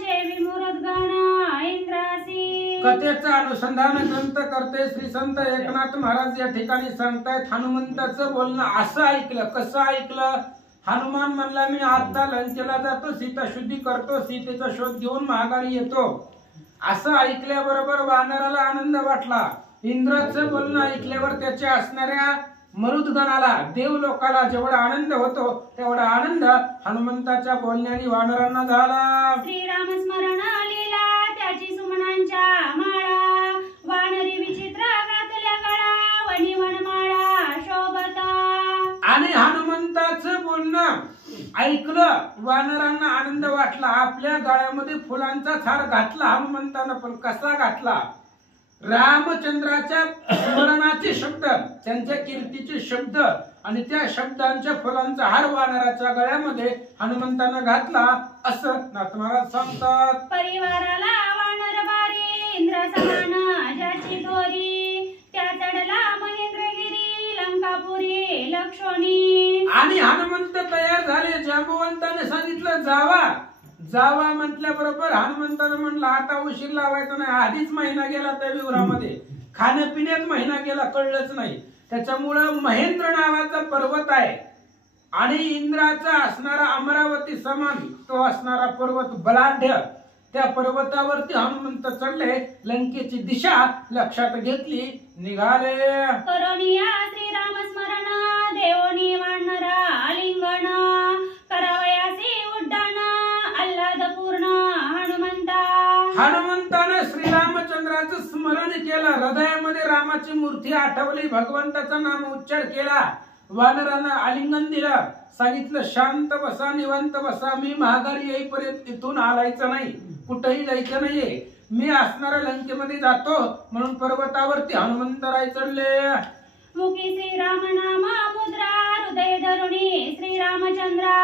जय विमुरत गण इंद्रासी। कथेचं अनुसंधान ग्रंथ करते श्री संत एकनाथ महाराज या ठिकाणी सांगतायत हनुमंताचं बोलणं असं ऐकलं. कसं ऐकलं? हनुमान म्हणला मी आता लंकेला जातो, सीता शुद्धी करतो, सीतेचा शोध घेऊन माघारी येतो. असं ऐकल्याबरोबर वानराला आनंद वाटला. इंद्राचं बोलणं ऐकल्यावर त्याच्या असणाऱ्या मरुदगणाला देवलोकाला जेवढा आनंद होतो तेवढा आनंद हनुमंताच्या बोलण्याने वानरांना झाला. श्रीराम स्मरण लीला त्याची सुमनांच्या माळा, वानरी विचित्र घातल्या गळा, वनी वनमाळा शोभता. आणि हनुमंताचं बोलणं ऐकलं वानरांना आनंद वाटला. आपल्या गळ्यामध्ये फुलांचा हार घातला हनुमंतानं, पण कसा घातला? रामचंद्राच्या स्मरणाचे शब्द, त्यांच्या कीर्तीचे शब्द आणि त्या शब्दांच्या फुलांचा हार वानराच्या गळ्यामध्ये हनुमंतानं घातला असं नाथ महाराज सांगतात. परिवाराला वानर बारी, इंद्र समान ज्याची दोरी, त्या चढला महेंद्रगिरी, लंकापुरी लक्षोनी. आणि हनुमंत तयार झाले. जांबवंताने सांगितलं जावा. जावा म्हटल्याबरोबर हनुमंतानं म्हणलं आता उशीर लावायचा नाही. आधीच महिना गेला त्या विवरामध्ये, खाण्यापिण्यात महिना गेला कळलंच नाही. त्याच्यामुळं महेंद्र नावाचा पर्वत आहे आणि इंद्राचा असणारा अमरावती समान तो असणारा पर्वत बलाढ्य, त्या पर्वतावरती हनुमंत चढले. लंकेची दिशा लक्षात घेतली, निघाले. करोनिया श्रीराम स्मरण, देवोनी वानरा आलिंगन, करावयासी उड्डाण आल्हादपूर्ण हनुमंता. हनुमंताने श्रीरामचंद्राचं स्मरण केलं, हृदयामध्ये रामाची मूर्ती आठवली, भगवंताचा नाम उच्चार केला. वानरांना आलिंगन दिलं, सांगितलं शांत बसा, निवांत बसा. मी माघारी येईपर्यंत इथून हालायचं नाही, कुठेही जायचं नाहीये. मी असणाऱ्या लंकेमध्ये जातो. म्हणून पर्वतावरती हनुमंतराय चढले. मुखी श्रीराम नाम मुद्रा, हृदय धरुणी श्रीरामचंद्रा,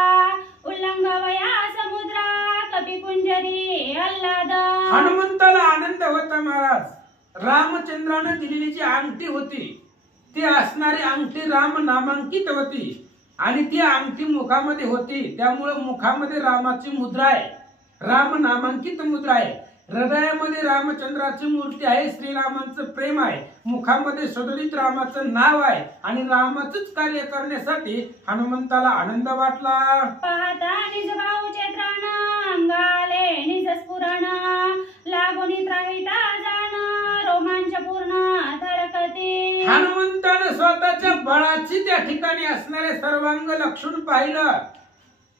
उल्लंघवया समुद्रा, कपिकुंजरी आल्हाद. हनुमंताला आनंद होता महाराज. रामचंद्राने दिलेली जी अंगठी होती ती असणारी अंगठी राम नामांकित होती आणि ती अंगठी मुखामध्ये होती. त्यामुळे मुखामध्ये रामाची मुद्रा आहे, राम नामांकित मुद्रा आहे. हृदयामध्ये रामचंद्राची मूर्ती आहे, श्रीरामांचं प्रेम आहे. मुखामध्ये सदलित रामाचं नाव आहे आणि रामाचंच कार्य करण्यासाठी हनुमंताला आनंद वाटला. पाहता निज भाऊचे त्राण, अंगाले निज स्फुरण, लागोनी त्राहिता जाण, रोमांच पूर्ण धडकते. हनुमंतानं स्वतःच्या बळाची त्या ठिकाणी असणारे सर्वांग लक्षण पाहिलं.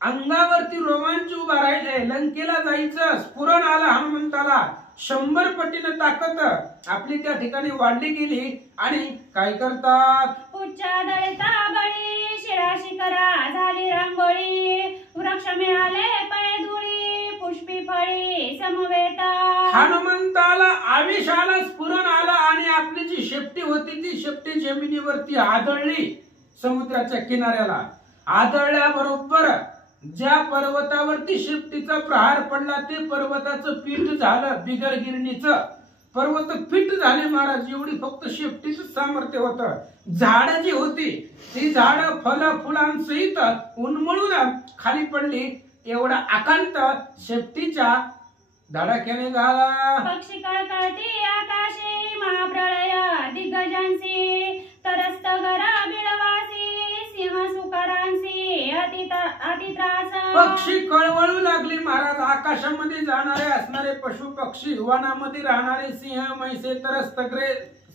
अंगावरती रोमांच उभा राहिले. लंकेला जायचं स्फुरण आलं हनुमंताला. 100 पटीनं ताकद आपली त्या ठिकाणी वाढली गेली. आणि काय करतात? उच्चा दळता बळी, शिळा शिखरा झाली रांगोळी, वृक्ष मिळाले पळे धुळी, पुष्पी फळी समवेता. हनुमंताला आवेश आला, स्फुरण आला आणि आपली जी शेपटी होती ती शेपटी जमिनीवरती आदळली. समुद्राच्या किनाऱ्याला आदळल्याबरोबर ज्या पर्वतावरती शेपटीचा प्रहार पडला ते पर्वताचं पीठ झालं, बिगर गिरणीचं पर्वत पीठ झाले महाराज. एवढी फक्त शेपटीच सामर्थ्य होतं. झाडं जी होती ती झाडं फल फुलांसहित उन्मळून खाली पडली. एवढा आकांत शेपटीच्या धडाक्याने झाला. पक्षी कळकळती आकाशी, महाप्रळय दिग्गजांसी, तरस्त गरा बिळवासी, सिंह सुकरांसी अतित्रास. पक्षी कळवळू लागली महाराज. आकाशामध्ये जाणारे असणारे पशु पक्षी, वनामध्ये राहणारे सिंह म्हैसे तरस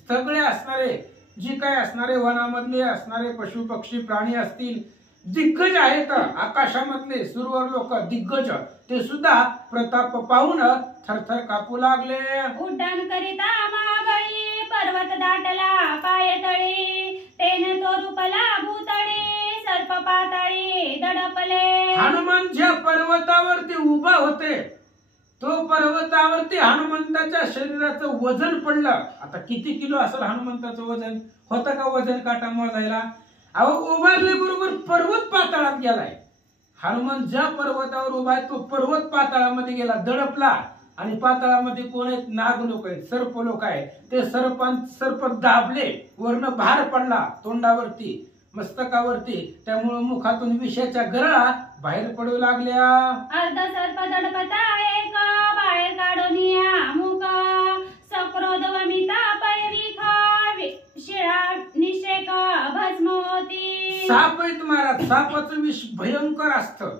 सगळे असणारे जी काय असणारे वनामधले असणारे पशु पक्षी प्राणी असतील, दिग्गज आहेत आकाशामधले सुरवर लोक दिग्गज, ते सुद्धा प्रताप पाहून थरथर कापू लागले. उड्डाण करिता महाबळी, पर्वत दाटला पायतळी तेने तो रूपला भूतळी सर्प पातळी दडपले. हनुमान ज्या पर्वतावरती उभा होते तो पर्वतावरती हनुमंताच्या शरीराचं वजन पडलं. आता किती किलो असेल हनुमंताचं वजन? होतं का वजन काटा मोजायला? अहो उभारले बरोबर पर्वत पाताळात गेलाय. हनुमान ज्या पर्वतावर उभा आहे तो पर्वत पाताळामध्ये गेला, दडपला. आणि पाताळामध्ये कोण आहेत? नाग लोक आहेत, सर्प लोक आहेत. ते सर्प दाबले, वरनं भार पडला तोंडावरती, मस्तकावरती. त्यामुळे मुखातून विषाच्या गरळा बाहेर पडू लागल्या. अर्ध सर्प दडपता एक बाहेर काढून या मुख सक्रोध वमिता पैरिखा शिळा निषेक भस्म होती. साप आहेत महाराज. सापाचं विष भयंकर असतं.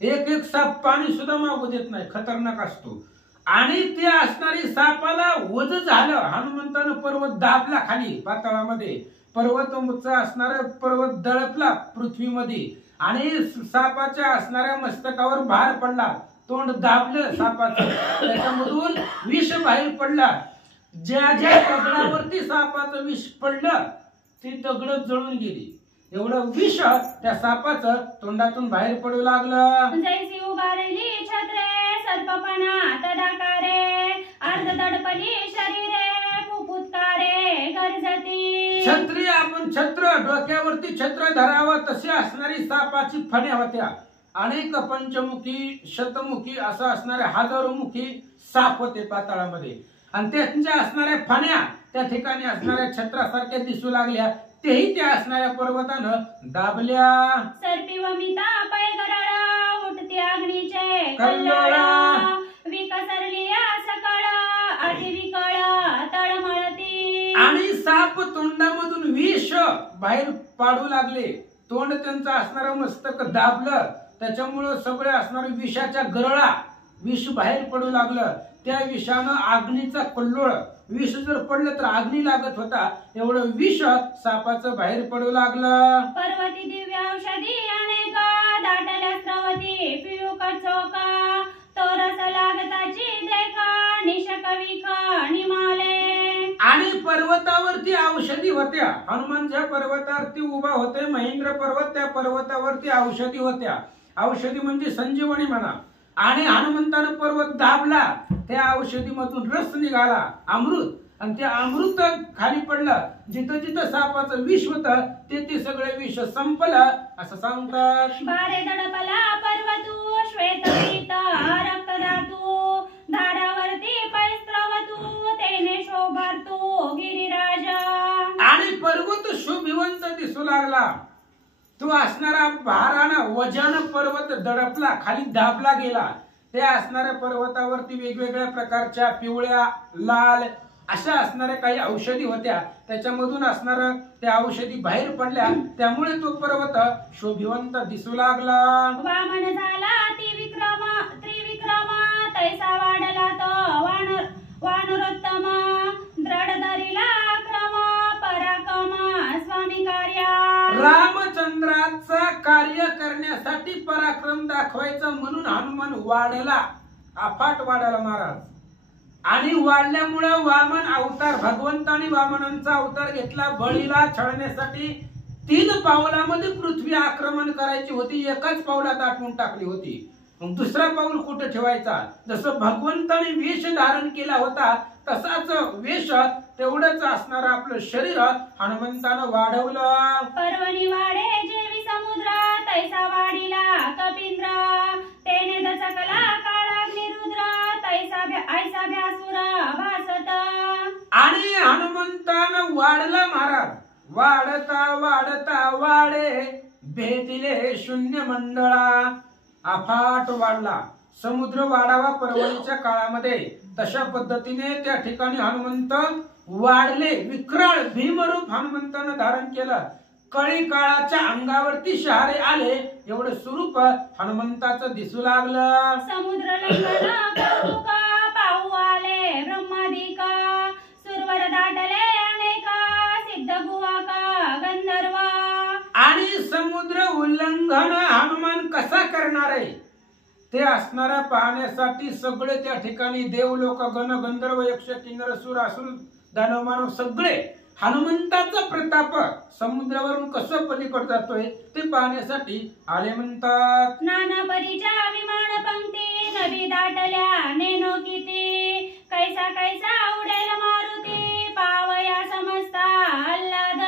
एक एक साप पाणी सुद्धा मागू देत नाही, खतरनाक असतो. आणि ते असणारी सापाला वज झालं. हनुमंतानं पर्वत दाबला खाली पाताळामध्ये. पर्वताचा असणारा पर्वत दडपला पृथ्वीमध्ये आणि सापाच्या असणाऱ्या मस्तकावर भार पडला. तोंड दाबलं सापाचं, त्याच्यामधून विष बाहेर पडला. ज्या ज्या दगडावरती सापाचं विष पडलं ती दगड जळून गेली. एवढं विष त्या सापाचं तोंडातून बाहेर पडू लागलं. जैसी उभारली छत्रे सर्पपणा तडाकारे अर्ध दडपली शरीरे फुफुतकारे गरजती. छत्री, आपण छत्र, डोक्यावरती छत्र धरावं तशी असणारी सापाची फण्या होत्या. अनेक पंचमुखी शतमुखी असं असणाऱ्या हजारो मुखी साप होते पाताळामध्ये. आणि त्यांच्या असणाऱ्या फण्या त्या ठिकाणी असणाऱ्या छत्रासारख्या दिसू लागल्या. तेही त्या असणाऱ्या पर्वतानं दाबल्या. सर्पी वमिता पैगरळा उठती अग्नीचे कल्लोळ. विकसरली सकळ अतिविकळ तळमळती. आणि साप तोंडामधून विष बाहेर पाडू लागले. तोंड त्यांचं असणारं मस्तक दाबलं. त्याच्यामुळं सगळे असणारे विषाच्या गरळा विष बाहेर पडू लागलं. त्या विषानं अग्नीचा कल्लोळ, विष जर पडलं तर अग्नी लागत होता, एवढं विष सापाचं बाहेर पडू लागलं. पर्वती दिव्य औषधी अनेक दाटल्या स्रवती पियुक चोका तोरस लागताची देखा निशक विख निमाले. आणि पर्वतावरती औषधी होत्या. हनुमान ज्या पर्वतावरती उभा होते महेंद्र पर्वत, त्या पर्वतावरती औषधी होत्या. औषधी म्हणजे संजीवनी म्हणा. आणि हनुमंतानं पर्वत दाबला, त्या औषधीमधून रस निघाला, अमृत. आणि ते अमृत खाली पडलं. जिथं जिथं सापाचं विष होतं ते सगळे विष संपलं असं सांगतात. बारे दडपला पर्वतू श्वेतपीत रक्तधातू धारावरती पैस्त्रवतू तेने शोभातू गिरिराज. आणि पर्वत शोभिवंत दिसू लागला. तो असणारा भारानं वजन पर्वत दडपला, खाली दाबला गेला. त्या असणाऱ्या पर्वतावरती वेगवेगळ्या प्रकारच्या पिवळ्या, लाल अशा असणाऱ्या काही औषधी होत्या. त्याच्यामधून असणार त्या औषधी बाहेर पडल्या. त्यामुळे तो पर्वत शोभिवंत दिसू लागला. वामन झाला त्रिविक्रम तैसा वाढला तो वानरोत्तम द्रढ धरिला क्रम पराक्रम स्वामी कार्या. रामचंद्राचा कार्य करण्यासाठी पराक्रम दाखवायचा म्हणून हनुमान वाढला, अफाट वाढला महाराज. आणि वाढल्यामुळे वामन अवतार, भगवंतानी वामनांचा अवतार घेतला बळीला छळण्यासाठी. 3 पावलामध्ये पृथ्वी आक्रमण करायची होती, एकाच पावलात आटवून टाकली होती. मग दुसरा पाऊल कुठे ठेवायचा? जसं भगवंताने वेश धारण केला होता तसाच वेश तेवढंच असणार आपलं शरीर हनुमंतानं वाढवलं. पर्वणी वाढे जेवी समुद्र तैसा वाढीला कपिंद्र तेने दचकला काळाग्निरुद्र तैसा ऐसा भ्यासुर भासत. आणि हनुमंतानं वाढला महाराज. वाढता वाढता वाढे भेदिले शून्य मंडळा. अफाट वाढला. समुद्र वाढावा पर्वणीच्या काळामध्ये, तशा पद्धतीने त्या ठिकाणी हनुमंत वाढले. विक्राळ भीमरूप हनुमंतानं धारण केलं. कळी काळाच्या अंगावरती शहारे आले एवढं स्वरूप हनुमंताचं दिसू लागलं. समुद्र लंघन पाहू आले ब्रह्मादिक सुरवर दाटले अनेक सिद्ध गुवाक गंधर्व. आणि समुद्र उल्लंघन हनुमान कसा करणार आहे ते असणाऱ्या पाहण्यासाठी सगळे त्या ठिकाणी देवलोक, गण, गंधर्व, यक्ष, किन्नर, सुर, असुर दानव मानव सगळे हनुमंताचा प्रताप समुद्रावरून कसं पलीकडे जातोय ते पाहण्यासाठी आले म्हणतात. नाना परीच्या विमान पंक्ती नदी दाटल्या नेनो किती कैसा कैसा उडेल मारुती पावया समजता आल्हाद.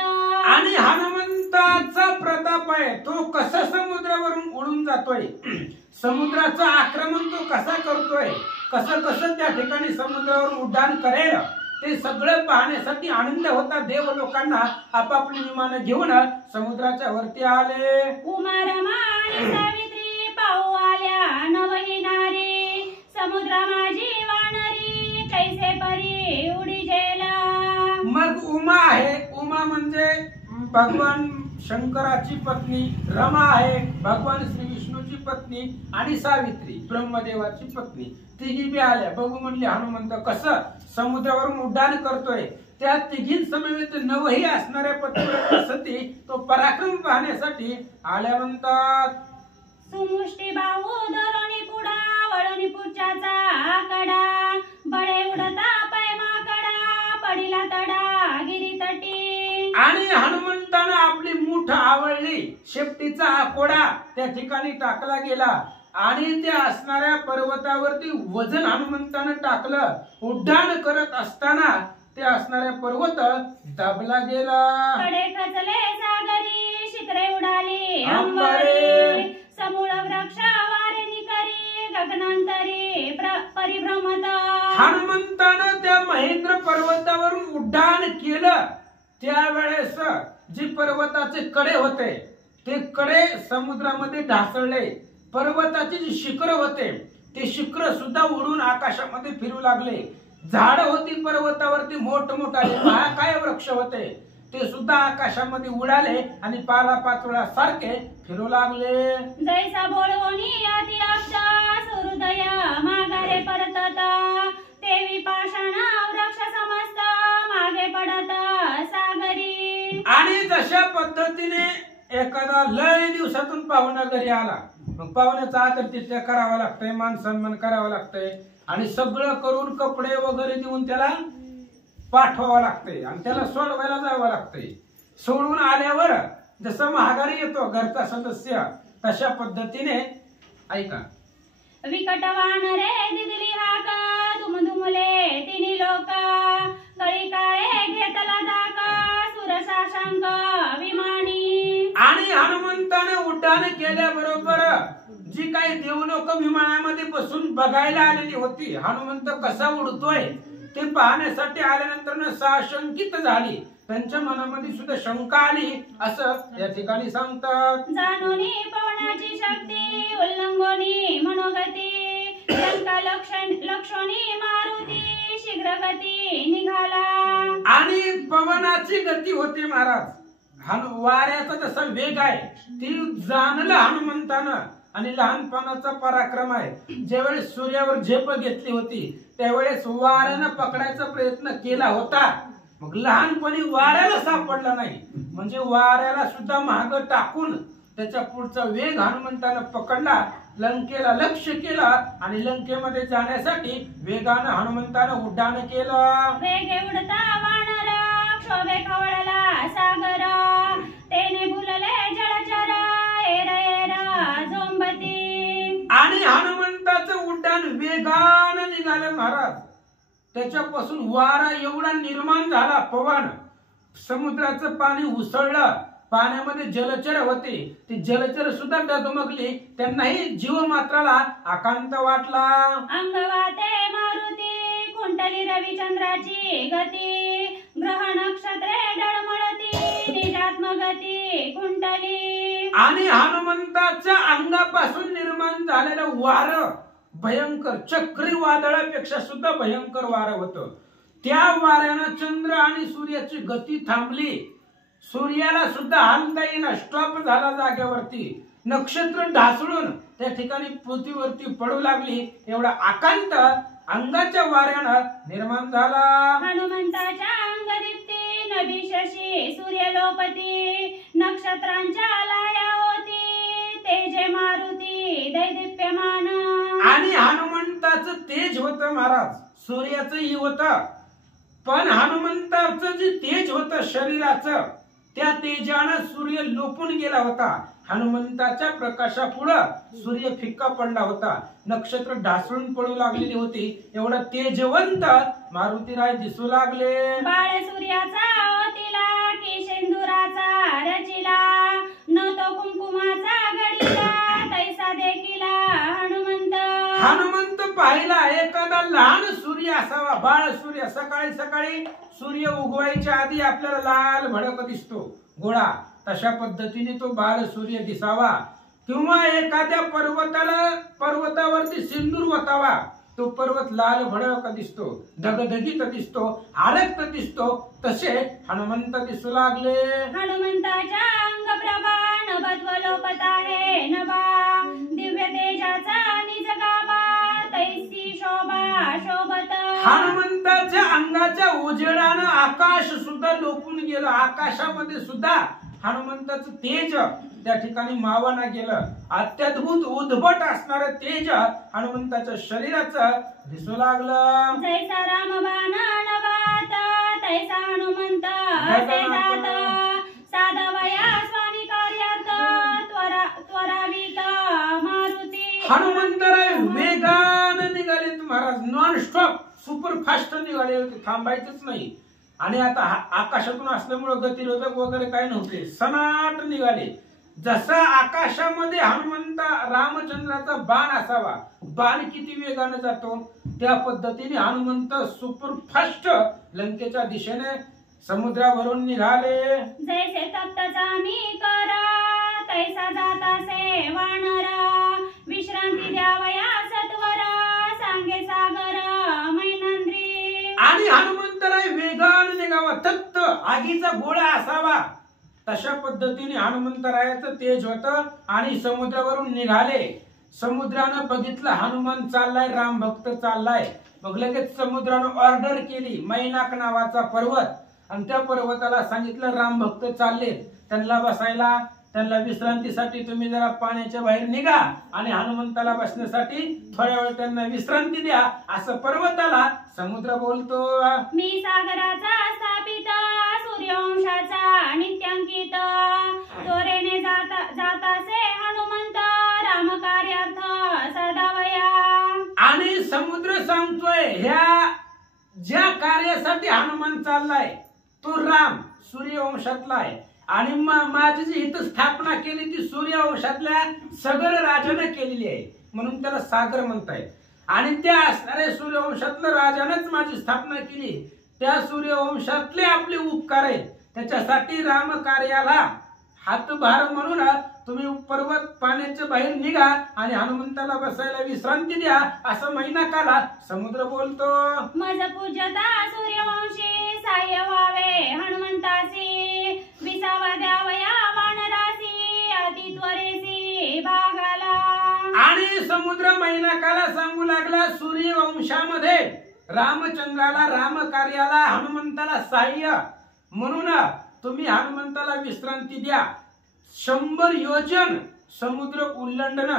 आणि हनुमंताचा प्रताप आहे तो कसा समुद्रावरून उडून जातोय, समुद्राचं आक्रमण तो कसा करतोय, कसं कसं त्या ठिकाणी समुद्रावर उड्डाण करेल ते सगळं पाहण्यासाठी आनंद होता. देव लोकांना आपापली विमानं घेऊन समुद्राच्या वरती आले. उमा रमा आणि सावित्री पाहू आल्या नवही नारी समुद्रा माझी वानरी कैसे परी उडी जेला. मग उमा आहे, उमा म्हणजे भगवान शंकराची पत्नी, रमा आहे भगवान श्री विष्णूची पत्नी आणि सावित्री ब्रह्मदेवाची पत्नी, तिघी बी आल्या. बघू म्हणले हनुमंत कसं समुद्रावरून उड्डाण करतोय. त्या तिघीं समवेत नवही असणाऱ्या पतिव्रता सती तो पराक्रम पाहण्यासाठी आल्या म्हणतात. सुमुष्टी बाहू धरोणी पुढा वळणी पुढच्याचा आकडा बळे उडता पैमाकडा पडिला तडा गिरी तटी. आणि हनुमंतानं आपली मूठ आवळली, शेपटीचा आकोडा त्या ठिकाणी टाकला गेला आणि त्या असणाऱ्या पर्वतावरती वजन हनुमंतानं टाकलं. उड्डाण करत असताना ते असणाऱ्या पर्वत दाबला गेला. कडे खचले सागरी शिखरे उडाली अंबरे. अंबरी समूळ वृक्ष वारे निकरी गगनांतरी परिभ्रमत. हनुमंतानं त्या महेंद्र पर्वतावरून उड्डाण केलं. त्यावेळेस जे पर्वताचे कडे होते ते कडे समुद्रामध्ये ढासळले. पर्वताचे जे शिखर होते ते शिखर सुद्धा उडून आकाशामध्ये फिरू लागले. झाड होती पर्वतावरती मोठमोठाले महाकाय वृक्ष होते ते सुद्धा आकाशामध्ये उडाले आणि पाला पाचोळा सारखे फिरू लागले. जैसा बोलवणी अति आपदा सुहृदय माघारे परतता देवी पाषाण वृक्ष समस्त मागे पडत सागरी. आणि जशा पद्धतीने एखादा लय दिवसातून पाहुणा घरी आला, मग पाहुण्याचा आदर तिथे करावा लागतंय, मान सन्मान करावा लागतंय आणि सगळं करून कपडे वगैरे देऊन त्याला पाठवावं लागतंय आणि त्याला सोडवायला जावं लागतंय. सोडून आल्यावर जसं महागारी येतो घरचा सदस्य तशा पद्धतीने ऐका. विकट वानरे दिदली हाका दुमदुमले तिन्ही लोक गळी काळे घेतला दाका सुरशाशंक विमानी. आणि हनुमंताने उड्डाण केल्याबरोबर जी काही देवलोक विमानामध्ये बसून बघायला आलेली होती हनुमंत कसा उडतोय ते पाहण्यासाठी आल्यानंतर साशंकित झाली. त्यांच्या मनामध्ये सुद्धा शंका आली असं या ठिकाणी सांगतात. जाणूनी पवनाची शक्ती उल्लंघोनी मनोगती लंका लक्षणी मारुती शीघ्र गती निघाला. आणि पवनाची गती होती महाराज. वाऱ्याचा जसा वेग आहे ती जाणलं हनुमंतानं आणि लहानपणाचा पराक्रम आहे. ज्यावेळेस सूर्यावर झेप घेतली होती त्यावेळेस वाऱ्यानं पकडायचा प्रयत्न केला होता, मग लहानपणी वाऱ्याला सापडला नाही, म्हणजे वाऱ्याला सुद्धा माग टाकून त्याच्या पुढचा वेग हनुमंतानं पकडला, लंकेला लक्ष्य केलं आणि लंकेमध्ये जाण्यासाठी वेगानं हनुमंतानं उड्डाण केलं. वेगे उडता वानर क्षोभे खवळला सागर तेने भुलले जलचर एर एर झोंबती. आणि हनुमंताचं उड्डाण वेगानं निघालं महाराज. त्याच्यापासून वारा एवढा निर्माण झाला, पवन समुद्राचं पाणी उसळलं, पाण्यामध्ये जलचर होते ते जलचर सुद्धा डगमगले, त्यांनाही जीव मात्राला आकांत वाटला. अंगवाते मारुती कुंटली रविचंद्राची गती ग्रह नक्षत्रे डळमळती निजात्मगती कुंटली. आणि हनुमंताच्या अंगापासून निर्माण झालेलं वारं भयंकर चक्रीवादळापेक्षा सुद्धा भयंकर वारं होतं. त्या वाऱ्यानं चंद्र आणि सूर्याची गती थांबली, सूर्याला सुद्धा हालता येईना, स्टॉप झाला जागेवरती. नक्षत्र ढासळून त्या ठिकाणी पृथ्वीवरती पडू लागली. एवढा आकांत अंगाच्या वाऱ्यानं निर्माण झाला. हनुमंताच्या अंगदीप्ती नभी शशी सूर्यलोपती नक्षत्रांच्या लाया होती तेजे मारुती दैदिप्यमान. आणि हनुमंताचं तेज होतं महाराज, सूर्याचंही होतं पण हनुमंताचं जे तेज होतं शरीराचं, त्या तेजानं सूर्य लोपून गेला होता. हनुमंताच्या प्रकाशापुढं सूर्य फिक्का पडला होता. नक्षत्र ढासळून पडू लागलेली होती. एवढा तेजवंत मारुतीराय दिसू लागले. बाळ सूर्याचा ओतिला की शेंदुराचा रचिला, न तो कुंकुमाचा घडीला तैसा देखिला हनुमंत. हनुमंत पाहिला एखादा लहान सूर्य असावा, बाळ सूर्य. सकाळी सकाळी सूर्य उगवायच्या आधी आपल्याला लाल भडक दिसतो गोळा, तशा पद्धतीने तो बाळ सूर्य दिसावा. किंवा एखाद्या पर्वतावरती सिंदूर वतावा, तो पर्वत लाल भडक दिसतो, धगधगीत दिसतो, आरक्त दिसतो. तसे हनुमंत दिसू लागले. हनुमंताच्या अंग प्रभा नभत्व लोपत आहे नभा, दिव्य तेजाचा निज गाभा तैसी शोभा शोभत. हनुमंताच्या अंगाच्या उजेडानं आकाश सुद्धा लोपून गेलं. आकाशामध्ये सुद्धा हनुमंताचं तेज त्या ठिकाणी मावाना गेलं. अत्याद्भुत उद्भट असणारं तेज हनुमंताच्या शरीराचं दिसू लागलं. जैसा रामबाण नभात तैसा हनुमंत असे जात, साधवया स्वामी कार्यात त्वरावित मारुती. हनुमंतराय वेगानं निघाले Maharaj, non stop super fast निघाले होते, थांबायचंच नाही. आणि आता आकाशातून असल्यामुळे गतिरोधक वगैरे काय नव्हते, सनाट निघाले. जसा आकाशामध्ये हनुमंत रामचंद्राचा बाण असावा, बाण किती वेगाने जातो त्या पद्धतीने हनुमंत सुपर फास्ट लंकेच्या दिशेने समुद्रावरून निघाले. जैसे तप्तचा मी करा तैसा जातासे वानरा, विश्रांती द्यावया सत्वरा सांगे सागर मैनंद्री. आणि हनुमंतराय वेगाने निघावा, तप्त आगीचा गोळा असावा, तशा पद्धतीने हनुमंतरायाचं तेज होतं. आणि समुद्रावरून निघाले. समुद्रानं बघितलं हनुमान चाललाय, राम भक्त चाललाय. मग लगेच समुद्रानं ऑर्डर केली, मैनाक नावाचा पर्वत, आणि त्या पर्वताला सांगितलं राम भक्त चालले, त्यांना बसायला, त्यांना विश्रांतीसाठी तुम्ही जरा पाण्याच्या बाहेर निघा आणि हनुमंताला बसण्यासाठी थोड्या वेळ त्यांना विश्रांती द्या, असं पर्वताला समुद्र बोलतो. मी सागराचा स्थापित सूर्यवंशाचा नित्यांकित, त्वरेने जातासे हनुमंत राम कार्यार्थ सदावया. आणि समुद्र सांगतोय ह्या ज्या कार्यासाठी हनुमान चाललाय तो राम सूर्यवंशातला आहे. आणि माझी जी इथं स्थापना केली ती सूर्यवंशातल्या सगर राजाने केलेली आहे, म्हणून त्याला सागर म्हणतायत. आणि त्या असणाऱ्या सूर्यवंशातल्या राजानेच माझी स्थापना केली. त्या सूर्यवंशातले आपले उपकार आहेत, त्याच्यासाठी राम कार्याला हातभार म्हणून तुम्ही पर्वत पाण्याच्या बाहेर निघा आणि हनुमंताला बसायला विश्रांती द्या, असं मैनाकाला समुद्र बोलतो. मज पूज्यता सूर्यवंशी साह्य व्हावे हनुमंतासी, विसावा द्यावया वानरासी अति त्वरेसी भागाला. आणि समुद्र मैनाकाला सांगू लागला सूर्यवंशामध्ये रामचंद्राला राम कार्याला हनुमंताला साह्य म्हणून तुम्ही हनुमंताला विश्रांती द्या. 100 योजन समुद्र उल्लंघन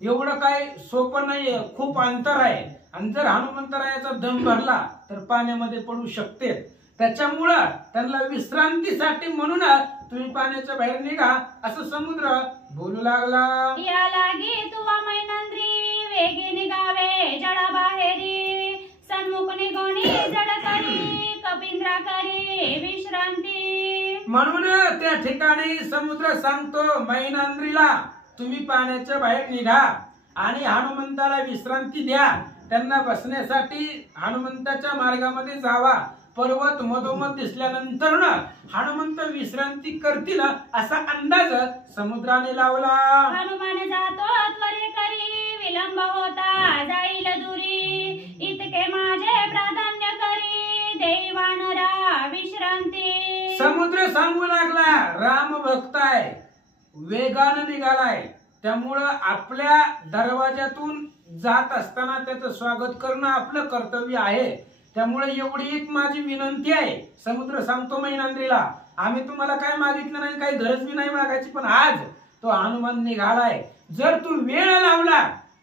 एवढं काय सोपं नाहीये, खूप अंतर आहे. आणि जर हनुमंतरायाचा दम भरला तर पाण्यामध्ये पडू शकते. त्याच्यामुळं त्यांना विश्रांतीसाठी म्हणून तुम्ही पाण्याच्या बाहेर निघा, असं समुद्र बोलू लागला. या लागी तुवा मैनंद्री वेगे निघावे जडा बाहेरी, सन्मुख निघोनी जड करी कपिंद्रा करी विश्रांती. म्हणून त्या ठिकाणी समुद्र सांगतो मैनांद्रीला तुम्ही पाण्याच्या बाहेर निघा आणि हनुमंताला विश्रांती द्या. त्यांना बसण्यासाठी हनुमंताच्या मार्गामध्ये जावा. पर्वत मधोमध दिसल्यानंतर हनुमंत विश्रांती करतील असा अंदाज समुद्राने लावला. हनुमान जातो त्वरे करी, विलंब होता जाईल दुरी, इतके माझे प्राधान्य करी देई वानरा विश्रांती. समुद्र सांगू लागला राम भक्त आहे, वेगानं निघालाय, त्यामुळं आपल्या दरवाजातून जात असताना त्याचं स्वागत करणं आपलं कर्तव्य आहे. त्यामुळे एवढी एक माझी विनंती आहे. समुद्र सांगतो मैनांद्रीला, आम्ही तुम्हाला काय मागितलं नाही, काही गरज बी नाही मागायची, पण आज तो हनुमान निघालाय. जर तू वेळ लावला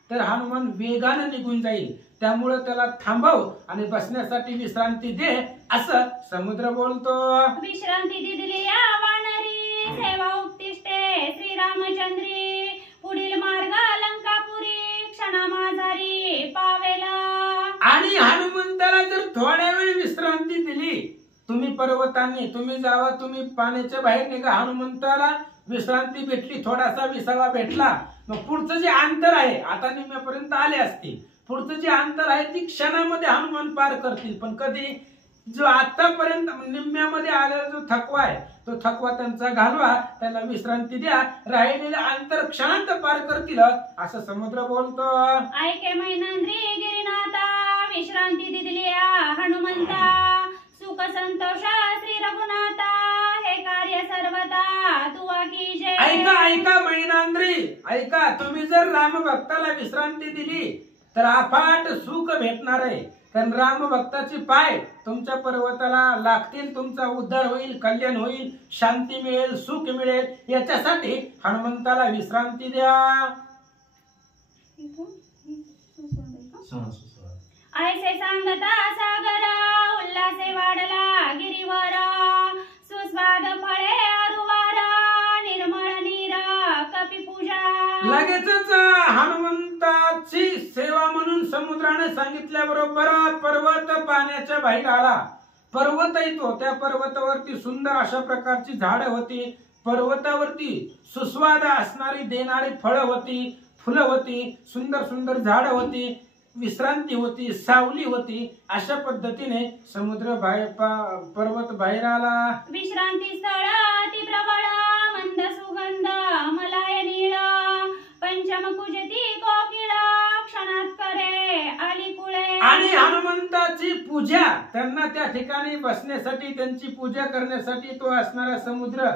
तर हनुमान वेगानं निघून जाईल, त्यामुळं त्याला थांबव आणि बसण्यासाठी विश्रांती दे असं समुद्र बोलतो. विश्रांती दिली या वानरी, सेवा उपतिष्ठे श्रीरामचंद्री, पुढील मार्ग लंकापुरी, क्षणा माझारी पावेला. आणि हनुमंताला जर थोड्या वेळ विश्रांती दिली, तुम्ही पर्वतांनी तुम्ही जावा, तुम्ही पाण्याच्या बाहेर निघा, हनुमंताला विश्रांती भेटली, थोडासा विसावा भेटला, मग पुढचं जे अंतर आहे, आता निम्म्यापर्यंत आले असतील, पुढचं जे अंतर आहे ती क्षणामध्ये हनुमान पार करतील. पण कधी जो आतापर्यंत निम्म्यामध्ये आलेला जो थकवा आहे तो थकवा त्यांचा घालवा, त्यांना विश्रांती द्या, राहिलेलं अंतर क्षणात पार करतील असं समुद्र बोलतो. ऐके मैनंद्री गिरिनाथा, विश्रांती दिली या हनुमंता, सुख संतोष श्री रघुनाथा, हे कार्य सर्वता तुवा कीजे. ऐका ऐका मैनांद्री, ऐका, तुम्ही जर राम भक्ताला विश्रांती दिली तर अफाट सुख भेटणार आहे. कारण राम भक्ताचे पाय तुमच्या पर्वताला लागतील, तुमचा उद्धार होईल, कल्याण होईल, शांती मिळेल, सुख मिळेल, याच्यासाठी हनुमंताला विश्रांती द्या. ऐसे सांगता सागरा, उल्हासे वाढला गिरीवर, सुस्वाद फळे अरुवारा, निर्मळ नीर कपी पूजा. लगेचच हनुमंताची सेवा म्हणून समुद्राने सांगितल्याबरोबर पर्वत पाण्याच्या बाहेर आला. पर्वत येतो, त्या पर्वतावरती सुंदर अशा प्रकारची झाडं होती, पर्वतावरती सुस्वाद असणारी देणारी फळं होती, फुलं होती, सुंदर सुंदर झाडं होती, विश्रांती होती, सावली होती. अशा पद्धतीने समुद्र पर्वत बाहेर आला. विश्रांती स्थळ अति प्रबळ, मंद सुगंध मलाय नीळ, पंचम कुजती कोकिळ, क्षणात करे आली कुळे. आणि हनुमंताची पूजा, त्यांना त्या ठिकाणी बसण्यासाठी, त्यांची पूजा करण्यासाठी तो असणारा समुद्र,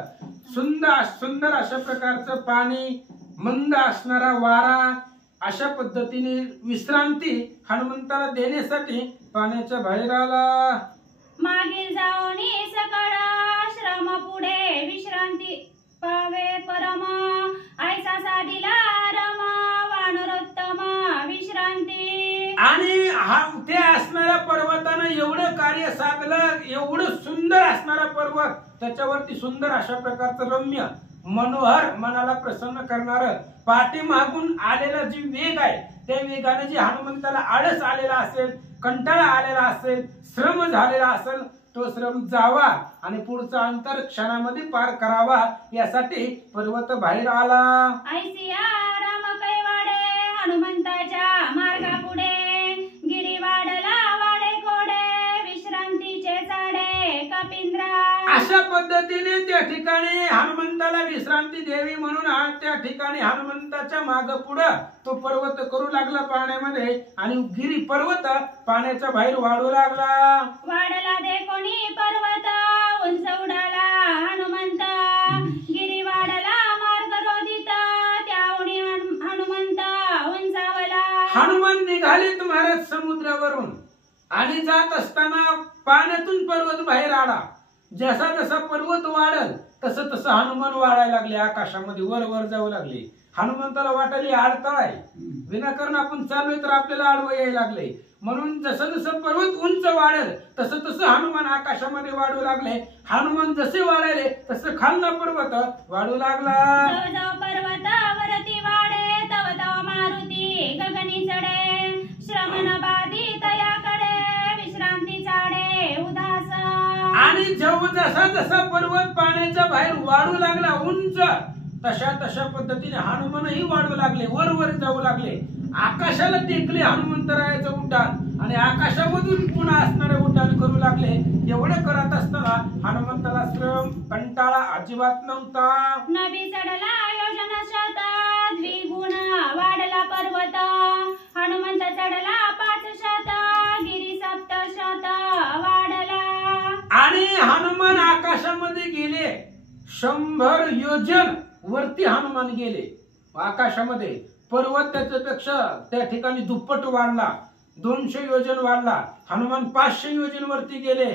सुंदर अशा प्रकारचं पाणी, मंद असणारा वारा, अशा पद्धतीने विश्रांती हनुमंताला देण्यासाठी पाण्याच्या बाहेर आला. मागील जाऊनी सकळ, श्रम पुढे विश्रांती पावे परम, ऐसा साधिला रम, वानरोत्तम विश्रांती. आणि ते असणाऱ्या पर्वतानं एवढं कार्य साधलं, एवढं सुंदर असणारा पर्वत, त्याच्यावरती सुंदर अशा प्रकारचं रम्य मनोहर, मनाला प्रसन्न करणार, पाठीमागून आलेला जी वेग आहे त्या वेगाने जे हनुमंताला आळस आलेला असेल, कंटाळा आलेला असेल, श्रम झालेला असेल, तो श्रम जावा आणि पुढचा अंतर क्षणामध्ये पार करावा, यासाठी पर्वत बाहेर आला. ऐसिया राम कैवाडे, हनुमंताच्या मार्गा पुढे, गिरी वाढला वाडे कोडे, विश्रांतीचे साडे कपिंद्रा. अशा पद्धतीने त्या ठिकाणी हनुमंताला विश्रांती द्यावी म्हणून त्या ठिकाणी हनुमंताच्या माग पुढं तो पर्वत करू लागला पाण्यामध्ये, आणि गिरी पर्वत पाण्याच्या बाहेर वाढू लागला. वाढला दे कोणी पर्वत, उंच उडाला हनुमंत, गिरी वाढला मार्ग रोधित, त्याउणी हनुमंत उंचावला. हनुमान निघालेत महाराज समुद्रावरून, आणि जात असताना पाण्यातून पर्वत बाहेर आला. जसा जसा पर्वत वाढल तसं तसं हनुमान वाढायला लागले, आकाशामध्ये वर वर जाऊ लागले. हनुमंताला वाटायला अडथळा आहे, विनाकारण आपण चाललोय तर आपल्याला आडवं यायला लागले, म्हणून जसं जसं पर्वत उंच वाढेल तसं तसं हनुमान आकाशामध्ये वाढू लागले. हनुमान जसे वाढायले तसं खालना पर्वत वाढू लागला. जव पर्वत वरती वाढे, तव तव मारुती गगनी चढे, श्रमण बाधी तयाकडे, विश्रांती चाडे उदास. आणि जेव्हा जसा जसा पर्वत पाण्याच्या बाहेर वाढू लागला उंच, तशा तशा पद्धतीने हनुमानही वाढू लागले, वर वर जाऊ लागले. आकाशाला टेकले हनुमंतरायाचं उड्डाण, आणि आकाशामधून पुन्हा असणारे उड्डाण करू लागले. एवढं करत असताना हनुमंताला श्रम कंटाळा अजिबात नव्हता. नवी चढला योजना शत, द्विगुण वाढला पर्वत, हनुमंत चढला 500, गिरी 700 वाढला. आणि हनुमान आकाशामध्ये गेले, 100 योजन वरती हनुमान गेले आकाशामध्ये. पर्वत त्याच्यापेक्षा त्या ठिकाणी दुप्पट वाढला, 200 योजन वाढला. हनुमान 500 योजन वरती गेले,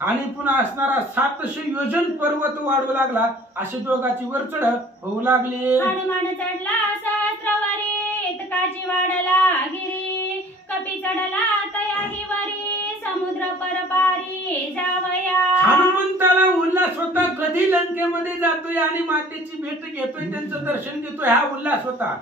आणि पुन्हा असणारा 700 योजन पर्वत वाढू लागला. अशी दोघाची वरचढ होऊ लागली. हनुमान चढला सहस्रवरी, खडकाची वाढला गिरी कपी चढला तयाही वरी समुद्र परपारी जावया. हनुमंताला उल्हास होता. कधी लंकेमध्ये जातोय आणि मातेची भेट घेतोय, त्यांचं दर्शन घेतोय, हा उल्हास होता.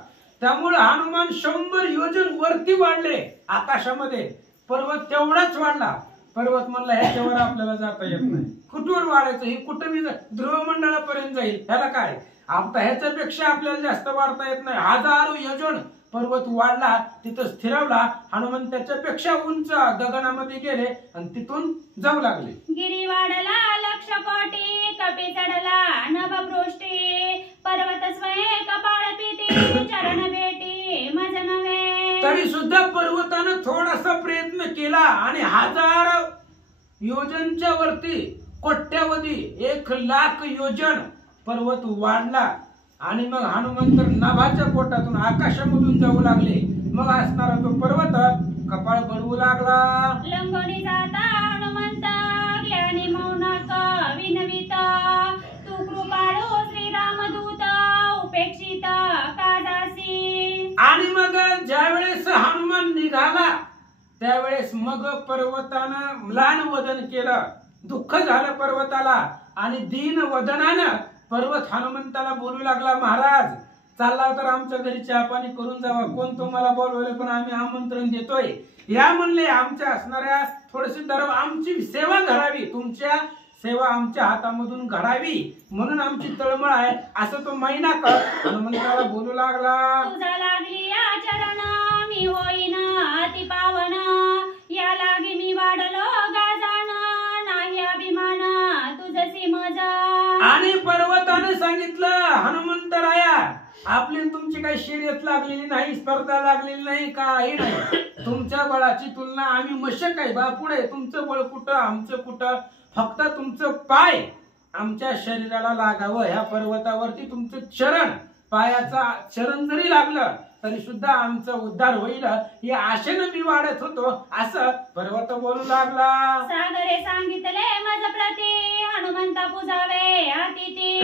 त्यामुळे हनुमान 100 योजन वरती वाढले आकाशामध्ये. पर्वत तेवढाच वाढला. पर्वत म्हणला ह्याच्यावर आपल्याला जाता येत नाही, कुठवर वाढायचं, हे कुठं बी ध्रुव मंडळापर्यंत जाईल, ह्याला काय आता ह्याच्यापेक्षा आपल्याला जास्त वाढता येत नाही. 1000 योजन पर्वत वाढला, तिथं स्थिरावला. हनुमान त्याच्यापेक्षा उंच गगनामध्ये गेले आणि तिथून जाऊ लागले. गिरी वाढला 1,00,000 कोटी कपी चढला नभपृष्ठी पर्वत स्वये कपाळ पीठी चरण भेटी मज नव्हे. तरी सुद्धा पर्वतानं थोडासा प्रयत्न केला आणि 1000 योजनच्या वरती कोट्यावधी 1,00,000 योजन पर्वत वाढला. आणि मग हनुमंत नाभाच्या पोटातून आकाशामधून जाऊ लागले. मग असणारा तो पर्वत कपाळ बनवू लागला. लंगोनी जाता हनुमंत ज्ञानी मौनाक विनविता तू कृपाळू श्रीरामदूत उपेक्षित काजासी. आणि मग ज्यावेळेस हनुमान निघाला त्यावेळेस मग पर्वतानं म्लान वदन केलं. दुःख झालं पर्वताला आणि दीन वदनानं पर्वत हनुमंताला बोलू लागला, महाराज चालला तर आमच्या घरी चहा पाणी करून जावा. कोण तुम्हाला बोलवलं पण आम्ही आमंत्रण देतोय, या म्हणले. आमच्या असणाऱ्या थोडीशी आमची सेवा घडावी, तुमच्या सेवा आमच्या हातामधून घडावी म्हणून आमची तळमळ आहे, असं तो महिना हनुमंताला बोलू लागला. तुझा लागली आचरण मी होईन अति पावन या लागी मी वाढलो गाजान नाही अभिमान तुझसी मजा. आणि पर्वताने सांगितलं, हनुमंतराया आपली तुमची काही शर्यत लागलेली नाही, स्पर्धा लागलेली नाही, काही नाही. तुमच्या बळाची तुलना आम्ही मशक आहे बापुडे. तुमचं बळ कुठं आमचं कुठं, फक्त तुमचं पाय आमच्या शरीराला लागावं. ह्या पर्वतावरती तुमचं चरण, पायाचा चरण जरी लागलं तरी सुद्धा आमचा उद्धार होईल या आशेनं मी वाढत होतो, असं पर्वत बोलू लागला. सागरे सांगितले मज प्रती हनुमंता पूजावे अतिथी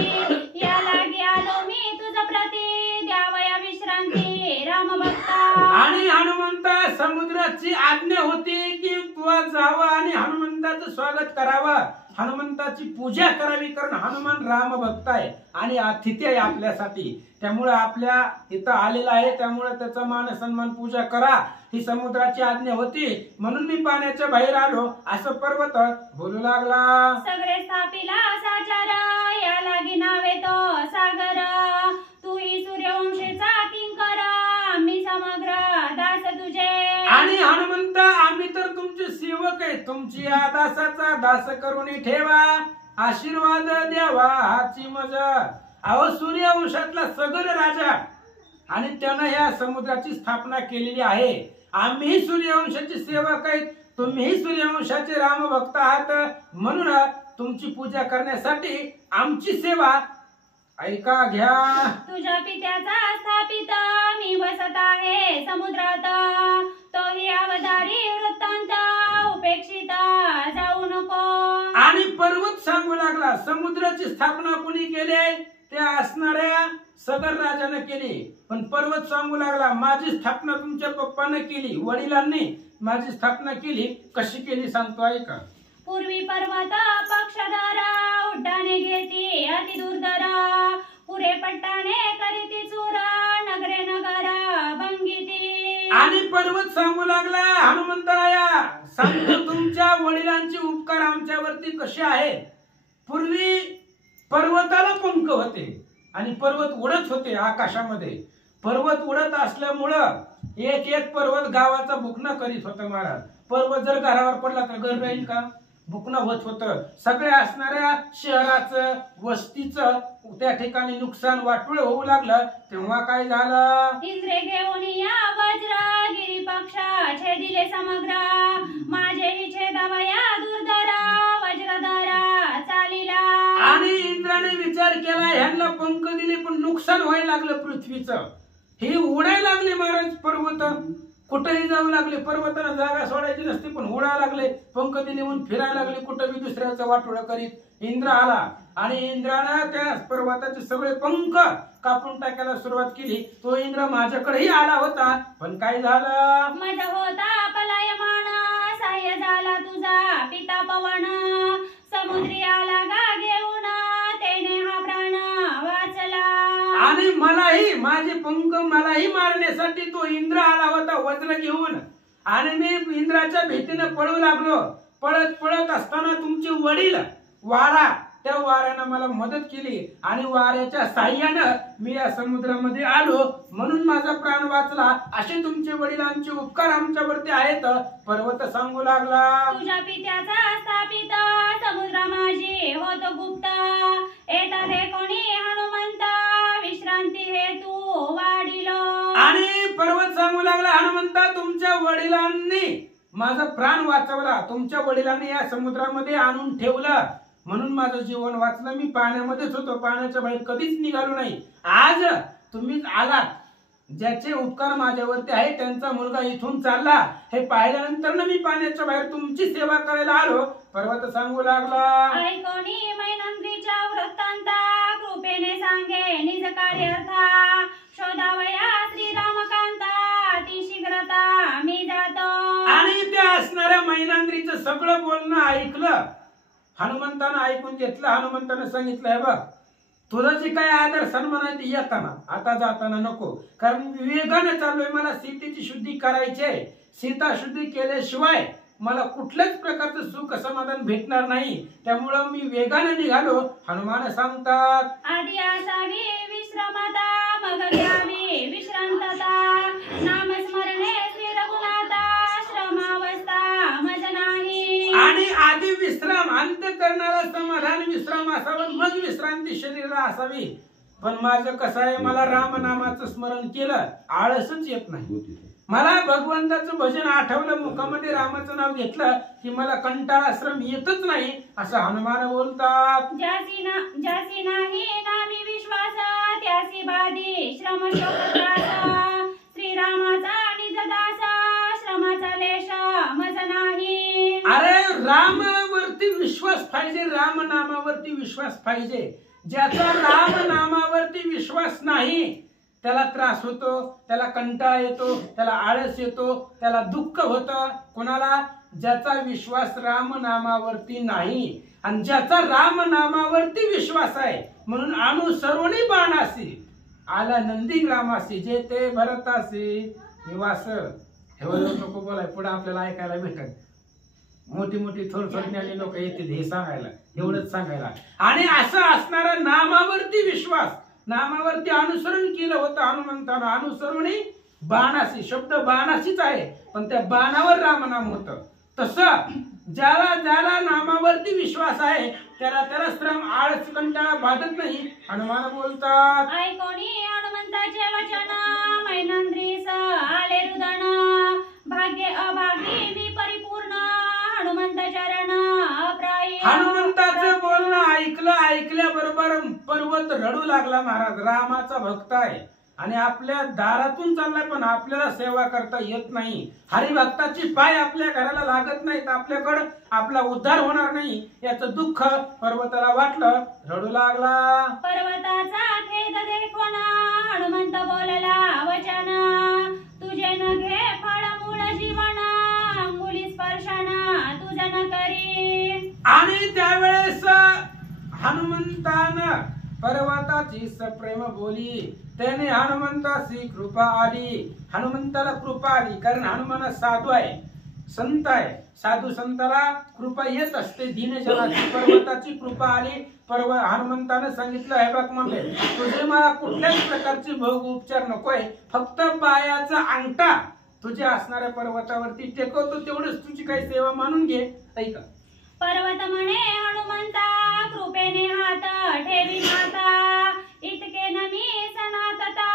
या लागी आलो मी तुझ प्रती द्यावया विश्रांती राम भक्ता. आणि हनुमंता समुद्राची आज्ञा होती की तू जावं आणि हनुमंताचं स्वागत करावं, हनुमंताची पूजा करावी. कारण हनुमान राम भक्त आहे आणि अतिथी आहे आपल्यासाठी. त्यामुळे आपल्या इथं आलेला आहे, त्यामुळे त्याचा मान सन्मान पूजा करा, ही समुद्राची आज्ञा होती. म्हणून मी पाण्याच्या बाहेर आलो, असं पर्वत बोलू लागला. सगळे स्थापिला साचार या लागी नावे तो सागर तू ही सूर्यवंशीचा किंकर आम्ही समग्र दास तुझे. आणि हनुमंत आम्ही तर तुमचे सेवक आहे, तुमची या दासाचा दास करून ठेवा, आशीर्वाद द्यावा हाची मजा. अहो सूर्यवंशातला सगळ राजा आणि त्यानं या समुद्राची स्थापना केलेली आहे. आम्ही सूर्यवंशाचे सेवक आहेत, तुम्हीही सूर्यवंशाचे रामभक्त आहात, म्हणून तुमची पूजा करण्यासाठी आमची सेवा ऐका घ्या. तुझ्या पित्याचा स्थापित मी बसत आहे समुद्रात तोही अवधारी वृत्तांत उपेक्षित जाऊ नको. आणि पर्वत सांगू लागला, समुद्राची स्थापना कोणी केली? त्या असणाऱ्या सगर राजाने केली. पण पर्वत सांगू लागला, माझी स्थापना तुमच्या पप्पाने केली, वडिलांनी माझी स्थापना केली. कशी केली सांगतो ऐका. पूर्वी पर्वत पक्षधरा उड्डाणे घेती अति दुर्धरा पुरे पट्टाने करीती चुरा नगरे नगर भंगिती. आणि पर्वत सांगू लागला, हनुमंतराया सांगतो तुमच्या वडिलांचे उपकार आमच्यावरती कसे आहेत. पूर्वी पर्वताला पंख होते आणि पर्वत उडत होते आकाशामध्ये. पर्वत उडत असल्यामुळं एक एक पर्वत गावाचा भुकणं करीत होतं महाराज. पर्वत जर घरावर पडला तर घर राहील का? भुकणं होत होतं. सगळ्या असणाऱ्या शहराचं वस्तीचं त्या ठिकाणी नुकसान वाटोळ होऊ लागलं. तेव्हा काय झालं? इंद्रे घेऊन या वज्र गिरी पक्षा छेदिले समग्र माझेही छेदावया दुर्धरा वज्रधरा चालिला. आणि इंद्राने विचार केला, ह्यांना पंख दिले पण नुकसान व्हायला लागलं पृथ्वीचं. हे उडायला लागले महाराज पर्वत. कुठेही जाऊ लागले, पर्वताला जागा सोडायची नसते पण उडायला लागले, पंख दिले म्हणून फिरायला लागले, कुठं बी दुसऱ्याचं वाटोळं करीत. इंद्र आला आणि इंद्रानं त्या पर्वताचे सगळे पंख कापून टाकायला सुरुवात केली. तो इंद्र माझ्याकडेही आला होता, पण काय झालं? मज होता पलायमान, साह्य झाला तुझा पिता पवन. समुद्री आला गा घेऊन, त्याने हा प्राण वाचला. आणि मलाही माझे पंख मलाही मारण्यासाठी तो इंद्र आला होता वज्र घेऊन. आणि मी इंद्राच्या भीतीने पळू लागलो. पळत पळत असताना तुमचे वडील वारा, त्या वाऱ्यानं मला मदत केली आणि वाऱ्याच्या साह्यानं मी या समुद्रामध्ये आलो, म्हणून माझा प्राण वाचला. असे तुमचे वडिलांचे उपकार आमच्यावरती आहेत. पर्वत सांगू लागला, तुझ्या पित्याचा स्थापित समुद्र माझी होतो गुप्त. येता ते कोणी हनुमंत, विश्रांती हेतू वाढिलो. आणि पर्वत सांगू लागला, हनुमंता तुमच्या वडिलांनी माझा प्राण वाचवला, तुमच्या वडिलांनी या समुद्रामध्ये आणून ठेवलं, म्हणून माझं जीवन वाचलं. मी पाण्यामध्येच होतो, पाण्याच्या बाहेर कधीच निघालो नाही. आज तुम्हीच आलात, ज्याचे उपकार माझ्यावरती आहे त्यांचा मुलगा इथून चालला, हे पाहिल्यानंतर ना मी पाण्याच्या बाहेर तुमची सेवा करायला आलो. पर्वत सांगू लागला, ऐकोनी मैनंदीच्या वृत्तांता, कृपेने सांगे निज कार्यर्था. शोधावया श्रीरामकांता, ती शीघ्रता मी जातो. आणि त्या असणाऱ्या मैनांद्रीचं सगळं बोलणं ऐकलं. हनुमंतानं ऐकून घेतलं. हनुमंतानं सांगितलं, हे बघ तुझं जे काय आदर सन्मान आहे ते येताना, आता जाताना नको, कारण वेगाने चाललोय. मला सीतेची शुद्धी करायची आहे. सीता शुद्धी केल्याशिवाय मला कुठल्याच प्रकारचं सुख समाधान भेटणार नाही, त्यामुळं मी वेगाने निघालो. हनुमान सांगतात, आधी असावी विश्रामता, मग घ्यावी विश्रांतता. नामस्मरणे श्री रघुनाथा, श्रमावस्था मज नाही. आणि आधी विश्राम, अंत करणारा समाधान विश्राम असावं, मग विश्रांती शरीराला असावी. पण माझं कसं आहे, मला रामनामाचं स्मरण केलं आळसच येत नाही. मला भगवंताचं भजन आठवलं, मुखामध्ये रामाचं नाव घेतलं की मला कंटाळा श्रम येतच नाही, असं हनुमान बोलतात. ज्यासी नाही नामी विश्वास, त्यासी बाधी श्रम शोक त्रास. श्रीरामाचा निज दास, श्रमाचा लेश मज नाही. अरे रामावरती विश्वास पाहिजे, राम नामावरती विश्वास पाहिजे. ज्याचा राम नामावरती विश्वास नाही त्याला त्रास होतो, त्याला कंटाळा येतो, त्याला आळस येतो, त्याला दुःख होतं. कोणाला? ज्याचा विश्वास राम नामावरती नाही. आणि ज्याचा राम नामावरती विश्वास आहे म्हणून अनुसरुणी बाणासी आला नंदीग्रामासी, जे ते भरतासी निवास. हे नको बोलाय, पुढे आपल्याला ऐकायला भेटत. मोठी मोठी थोर ज्ञानी लोक येतील हे सांगायला, एवढंच सांगायला. आणि असं असणारा नामावरती विश्वास, नामावरती अनुसरण केलं होतं हनुमंतानं. अनुसरुणी बाणासी, शब्द बाणासीच आहे पण त्या बाणावर रामनाम होतं. तसं ज्याला ज्याला नामावरती विश्वास आहे त्याला त्याला श्रम आळस कंटाळा बाधत नाही. हनुमान बोलतात, ऐकोनी हनुमंताचे वचन, मैनंद्रीस आले रुदन. भाग्य अभागी मी परिपूर्ण, हनुमंत चरण अप्रायी. हनुमंताचं बोलणं ऐकल्याबरोबर पर्वत रडू लागला. महाराज रामाचा भक्त आहे आणि आपल्या दारातून चाललाय पण आपल्याला सेवा करता येत नाही. हरिभक्ताची पाय आपल्या घराला लागत नाहीत, आपल्याकडं आपला उद्धार होणार नाही, याचं दुःख पर्वताला वाटलं, रडू लागला. पर्वताचा खेद देखोन, हनुमंत बोलला वचन. तुझे न घे फळ मूळ जीवन, अंगुली स्पर्शन तुझ न करी. आणि त्यावेळेस हनुमंतानं पर्वताची सप्रेम बोली. त्याने हनुमंताची कृपा आली. हनुमंताला कृपा आली कारण हनुमान साधू आहे, संत आहे. साधू संताला कृपा येत असते दीनजनाची. पर्वताची कृपा आली. हनुमंताने सांगितलं, हे बघ म्हणले, तुझे मला कुठल्याच प्रकारचे भोग उपचार नकोय, फक्त पायाचा अंगठा तुझ्या असणाऱ्या पर्वतावरती टेकवतो, तेवढंच तुझी काही सेवा मानून घे. ऐका, पर्वत म्हणे हनुमंता, कृपेने हात ठेवी माता. इतके न मी सनातता,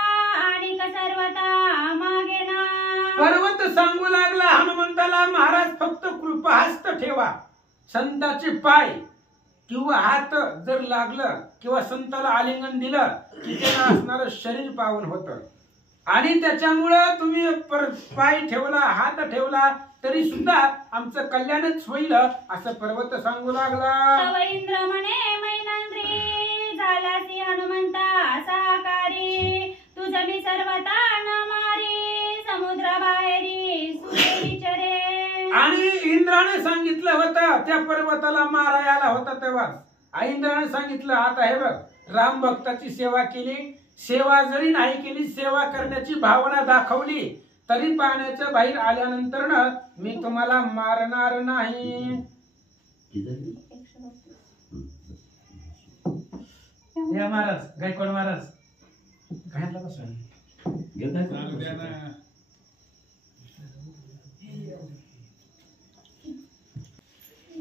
आणि सर्वता मागे ना. पर्वत सांगू लागला हनुमंताला, महाराज फक्त कृपाहस्त ठेवा. संताचे पाय किंवा हात जर लागलं किंवा संताला आलिंगन दिलं की त्याला असणारं शरीर पावन होतं. आणि त्याच्यामुळं तुम्ही पाय ठेवला, हात ठेवला तरी सुद्धा आमचं कल्याणच होईल असं पर्वत सांगू लागला. तव इंद्र म्हणे मैनंद्री झालासी हनुमंता साकारी तुझ मी सर्वता न मारी समुद्र बाहेरी सुरे विचरे. आणि इंद्राने सांगितलं होतं त्या पर्वताला मारायला होता तेव्हा इंद्राने सांगितलं आता हे बघ राम भक्ताची सेवा केली, सेवा जरी नाही केली, सेवा करण्याची भावना दाखवली तरी पाण्याच्या बाहेर आल्यानंतर ना मी तुम्हाला मारणार नाही. या महाराज गायकवाड महाराज घातला बसून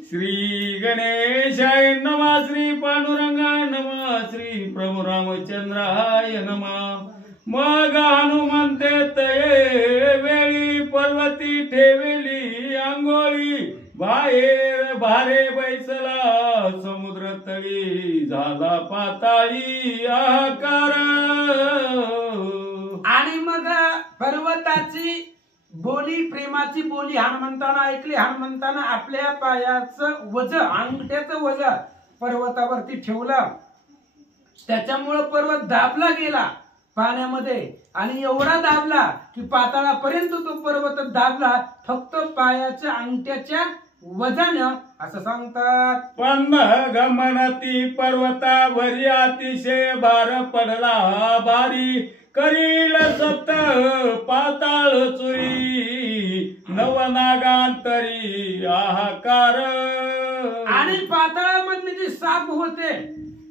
श्री गणेशाय नमः, श्री पांडुरंगाय नमः, श्री प्रभू रामचंद्राय नमः. मग हनुमंते तये वेळी पर्वती ठेवली अंघोळी बाहेर भारे बैसला समुद्र तळी झाला पाताळी आकार. आणि मग पर्वताची बोली, प्रेमाची बोली हनुमंतानं ऐकली. हनुमंतानं आपल्या पायाचं वज, अंगठ्याचं वज पर्वतावरती ठेवलं. त्याच्यामुळं पर्वत दाबला गेला पाण्यामध्ये आणि एवढा दाबला की पाताळापर्यंत तो पर्वत दाबला फक्त पायाच्या अंगठ्याच्या वजानं असं सांगतात. पण गमनती पर्वतावरी अतिशय भार पडला भारी करील सप्त पाताळ चुरी नवनागांतरी हाहाकार. आणि पाताळामधले जे साप होते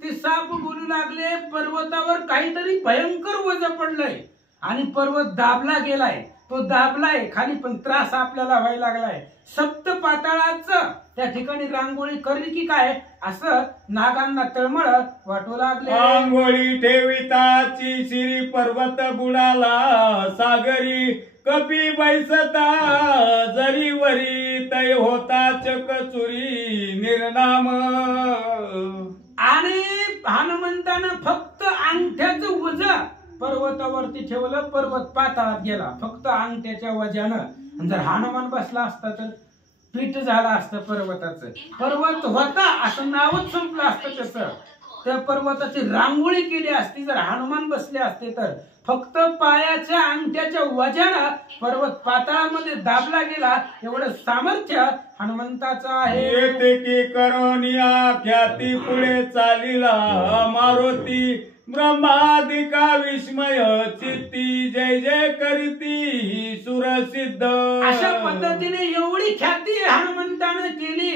ते साप बोलू लागले पर्वतावर काहीतरी भयंकर वज पडलंय आणि पर्वत दाबला गेलाय, तो दाबलाय खाली पण त्रास आपल्याला व्हायला लागलाय. सप्त पाताळाचं त्या ठिकाणी रांगोळी करली की काय असं नागांना तळमळ वाटू लागले. रांगोळी ठेविताची श्री पर्वत बुडाला सागरी कपी बैसता जरी वरी तय होता चकचुरी निर्नाम. आणि हनुमंतानं फक्त अंगठ्याचं वज पर्वतावरती ठेवलं, पर्वत पाताळात गेला फक्त अंगठ्याच्या वजानं. जर हनुमान बसला असता तर पीठ झालं असतं पर्वताचं. पर्वत होता असं नावच संपलं असतं त्याचं. त्या पर्वताची रांगोळी केली असती जर हनुमान बसले असते तर. फक्त पायाच्या अंगठ्याच्या वजानं पर्वत पाताळामध्ये दाबला गेला एवढं सामर्थ्य हनुमंताचं आहे. येते की करोनिया ख्याती पुढे चालिला मारुती ब्रह्मादिका विस्मय चित्ती जय जय करीती सुरसिद्ध. अशा पद्धतीने एवढी ख्याती हनुमंतानं केली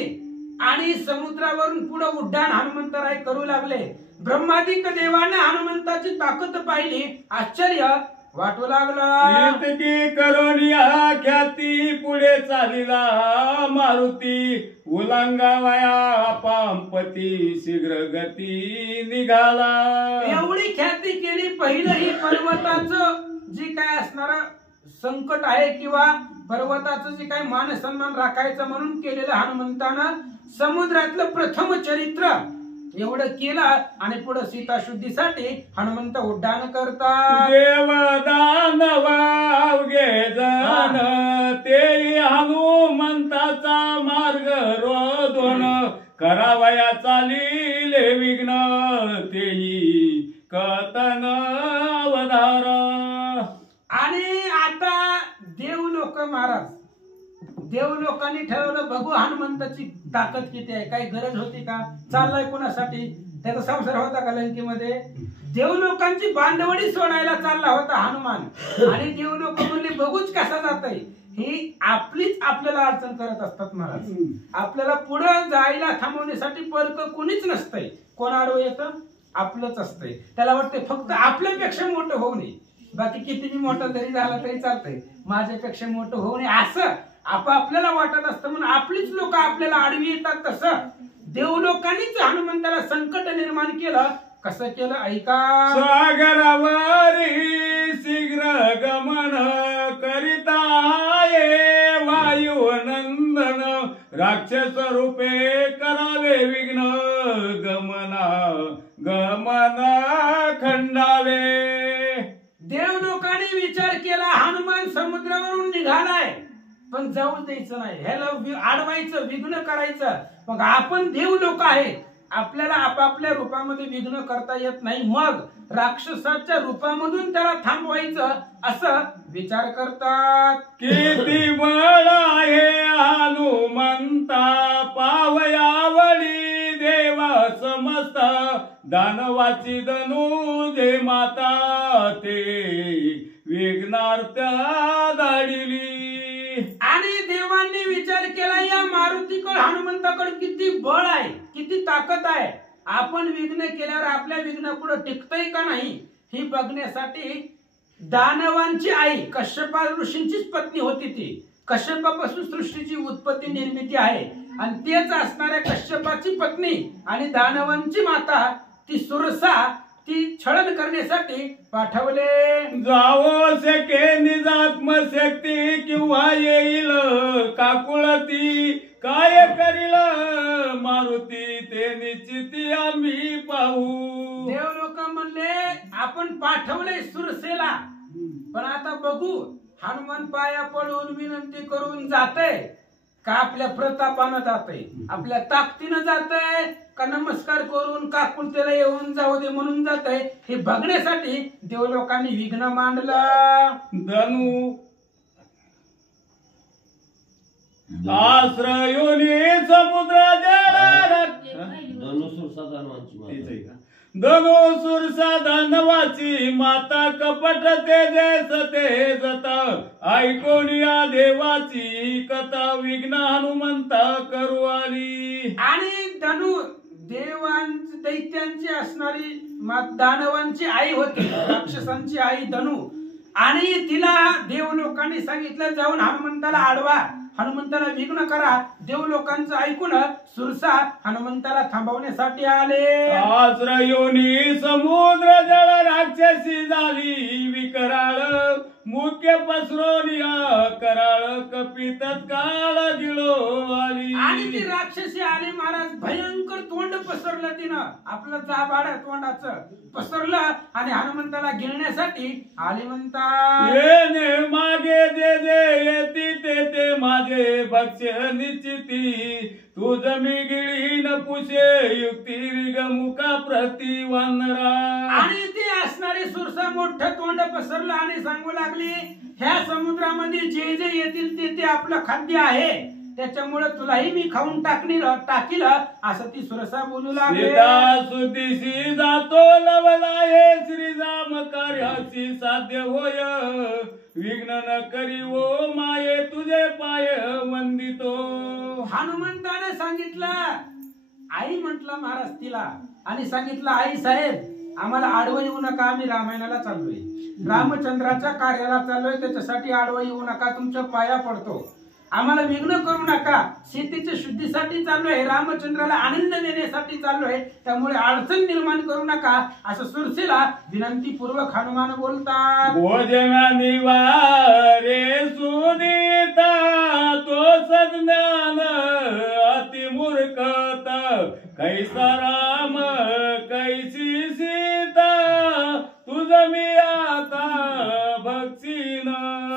आणि समुद्रावरून पुढे उड्डाण हनुमंतराय करू लागले. ब्रह्मादिक देवाने हनुमंताची ताकद पाहिली, आश्चर्य वाटू लागला. इतकी करोनिया ख्याती पुढे चालिला मारुती उलंगावया पांपती शीघ्र गती निघाला. एवढी ख्याती केली. पहिलं ही पर्वताचं जे काय असणार संकट आहे किंवा पर्वताचं जे काय मान सन्मान राखायचं म्हणून केलेलं हनुमंतानं समुद्रातलं प्रथम चरित्र एवढं केलं आणि पुढे सीता शुद्धीसाठी हनुमंत उड्डाण करतात. देवदानव अवघे जण ते हनुमंताचा मार्ग रोधून करावया चालिले विघ्न तेही कथन अवधार. आणि आता देव लोक महाराज, देव लोकांनी ठरवलं बघू हनुमंताची ताकद किती आहे. काही गरज होती का? चाललाय कोणासाठी? त्याचा संसार होता का लंकेमध्ये? देव लोकांची बांधवडी सोडायला चालला होता हनुमान आणि देव लोक म्हणले बघूच कसा जातय. ही आपलीच आपल्याला अडचण करत असतात महाराज. आपल्याला पुढे जायला थांबवण्यासाठी परक कोणीच नसतंय. कोण आडवं येतं? आपलंच असतंय. त्याला वाटतंय फक्त आपल्यापेक्षा मोठं होऊ नये, बाकी किती मोठं जरी झालं तरी चालतंय, माझ्यापेक्षा मोठं होऊ नये असं आपल्याला वाटत असतं म्हणून आपलीच लोक आपल्याला आडवी येतात. तसं देव लोकांनीच हनुमंताला संकट निर्माण केलं. कसं केलं ऐका. सागरावरी शीघ्र गमन करिता ये वायू नंदन राक्षस रूपे करावे विघ्न गमना गमन खंडावे. देव लोकांनी रस्त्यावरून निघालाय पण जाऊ द्यायचं नाही, ह्याला अडवायचं, विघ्न करायचं. मग आपण देव लोक आहेत, आपल्याला आपापल्या रूपामध्ये विघ्न करता येत नाही, मग राक्षसाच्या रूपामधून त्याला थांबवायचं असं विचार करतात. किती बळ आहे हनुमंता, पावयावळी देवा समस्त, दानवाची धनुजे माता, ते विघ्नार्था धाडिली. आणि देवांनी विचार केला या मारुतीकडे, हनुमंताकडे किती बळ आहे, किती ताकद आहे, आपण विघ्न केल्यावर आपल्या विघ्न पुढे टिकतंय का नाही ही बघण्यासाठी दानवांची आई कश्यपा ऋषींचीच पत्नी होती. ती कश्यपापासून सृष्टीची उत्पत्ती निर्मिती आहे आणि तेच असणाऱ्या कश्यपाची पत्नी आणि दानवांची माता ती सुरसा, ती छळन करण्यासाठी पाठवले. जावो शके निजात्मशक्ती, किंवा येईल काकुळती, काय करील मारुती, ते निश्चिती आम्ही पाहू. देव लोक म्हणले आपण पाठवले सुरसेला, पण आता बघू हनुमान पाया पडून विनंती करून जातय का आपल्या प्रतापानं जातय, आपल्या ताकदीनं जातय का नमस्कार करून काकुळतेला येऊन जाऊ दे म्हणून जातय, हे बघण्यासाठी देव लोकांनी विघ्न मांडलं. धनु आश्रयोनी समुद्र धनुसूर साधनवाची माता, कपट तेजस तेजत, ऐकोनिया देवाची कथा, विघ्न हनुमंता करू आली. आणि धनु देवांची दैत्यांची असणारी दानवांची आई होती, राक्षसांची आई धनु, आणि तिला देव लोकांनी सांगितलं जाऊन हनुमंताला अडवा, हनुमंताला विघ्न करा. देव लोकांचं ऐकून सुरसा हनुमंताला थांबवण्यासाठी आले. आश्रयोनी समुद्र जळ राक्षसी झाली विकराळ, मुख्य पसरोनिया कराळ, कपी तत्काळ गिळो आली. आणि ती राक्षसी आली महाराज, भयंकर तोंड पसरलं तिनं, आपलं जाबाड तोंडाचं पसरलं आणि हनुमंताला गिळण्यासाठी आली. म्हणतात येणे मागे जे जे येती ते ते माझे भक्ष्य निश्चिती, तुझ मी गिळी न पुषे युक्ती रिग मुका प्रति वानरा. आणि ती असणारी सुरसा मोठं तोंड पसरलं आणि सांगू लागली ह्या समुद्रामध्ये जे जे येतील ते ते आपलं खाद्य आहे, त्याच्यामुळे तुलाही मी खाऊन टाकील असं ती सुरसा बोलू लागली. सुदिशी जातो लवला हे श्रीराम कार्याची साध्य होय, विघ्न न करी ओ माये तुझे पाय वंदितो. हनुमंताने सांगितलं, आई म्हटलं महाराज तिला, आणि सांगितलं आई साहेब आम्हाला आडवं येऊ नका, आम्ही रामायणाला चाललोय, रामचंद्राच्या कार्याला चाललोय, त्याच्यासाठी आडवं येऊ नका, तुमच्या पाया पडतो, आम्हाला विघ्न करू नका, सीतेच्या शुद्धीसाठी चाललोय, रामचंद्राला आनंद देण्यासाठी चाललोय, त्यामुळे अडचण निर्माण करू नका असं सुरसेला विनंती पूर्वक हनुमान बोलतात. भोजना निवारे सुनीता, तो सज्ञान अतिमूर्खता, कैसा राम कैसी सीता, तुझ मी आता भक्तीन.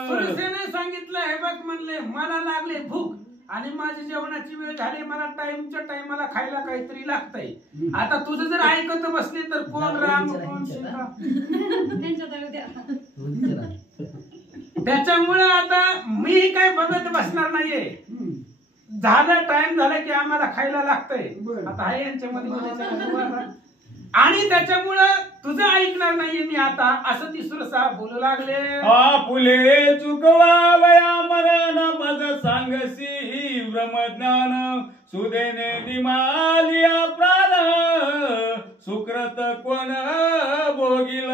सुरसेने सांगितलं हे बघ म्हणले मला लागले भूक आणि माझी जेवणाची वेळ झाली, मला टाइमच्या टाइमाला खायला काहीतरी लागतंय, आता तुझं जर ऐकत बसले तर कोण राम कोण सीता. त्याच्यामुळे आता मी काय बघत बसणार नाहीये, झालं टाइम झाला की आम्हाला खायला लागतंय, आता आहे यांच्यामध्ये, आणि त्याच्यामुळं तुझं ऐकणार नाहीये मी आता असं ती सुरसा बोलू लागले. आपुले चुकवावया मरण पद सांगसी ब्रह्मज्ञान, सुदेने निमालिया प्राण, सुकृत कोण भोगिल.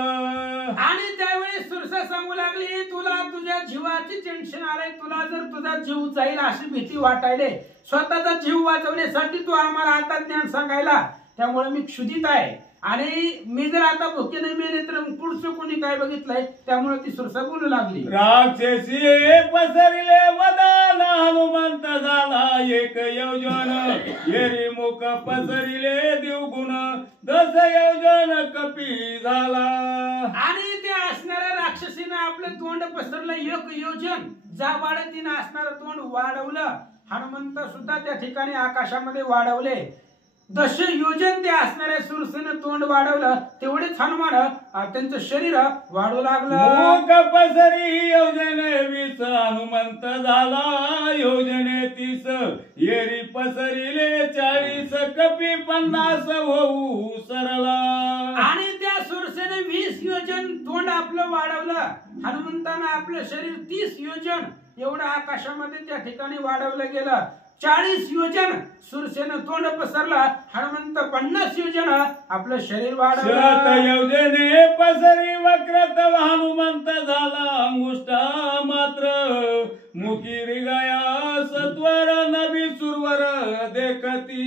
आणि त्यावेळी सुरसा सांगू लागली तुला तुझ्या जीवाची टेन्शन आलंय, तुला जर तुझा जीव जाईल अशी भीती वाटायले, स्वतःचा जीव वाचवण्यासाठी तू आम्हाला आता ज्ञान सांगायला, त्यामुळे मी क्षुधित आहे, आणि मी जर आता भुकेने मेले तर पुढचं कोणी काय बघितलंय, त्यामुळे ती सुरसा बोलू लागली. राक्षसी पसरिले वदन, हनुमंत झाला एक योजन, येरी मुख पसरिले देवगुण, दस योजन कपी झाला. आणि त्या असणाऱ्या राक्षसीनं आपलं तोंड पसरलं 1 योजन. जाबाड तिनं असणारं तोंड वाढवलं. हनुमंत सुद्धा त्या ठिकाणी आकाशामध्ये वाढवले. 10 योजन ते असणाऱ्या सुरसेनं तोंड वाढवलं. तेवढेच हनुमान त्यांचं शरीर वाढू लागलं. मूक पसरी योजने 20 हनुमंत झाला योजने 30 येरी पसरिले 40 कपी 50 होऊ सरला. आणि त्या सुरसेने 20 योजन तोंड आपलं वाढवलं. हनुमंतानं आपलं शरीर 30 योजन एवढं आकाशामध्ये त्या ठिकाणी वाढवलं गेलं. 40 योजन सुरसेनं तोंड पसरलं. हनुमंत 50 योजन आपलं शरीर शत वाढवलं. योजने पसरी वक्रत हनुमंत झाला अंगुष्ठा मात्र मुखी रिगाया सत्वर नभी सुरवर देखती.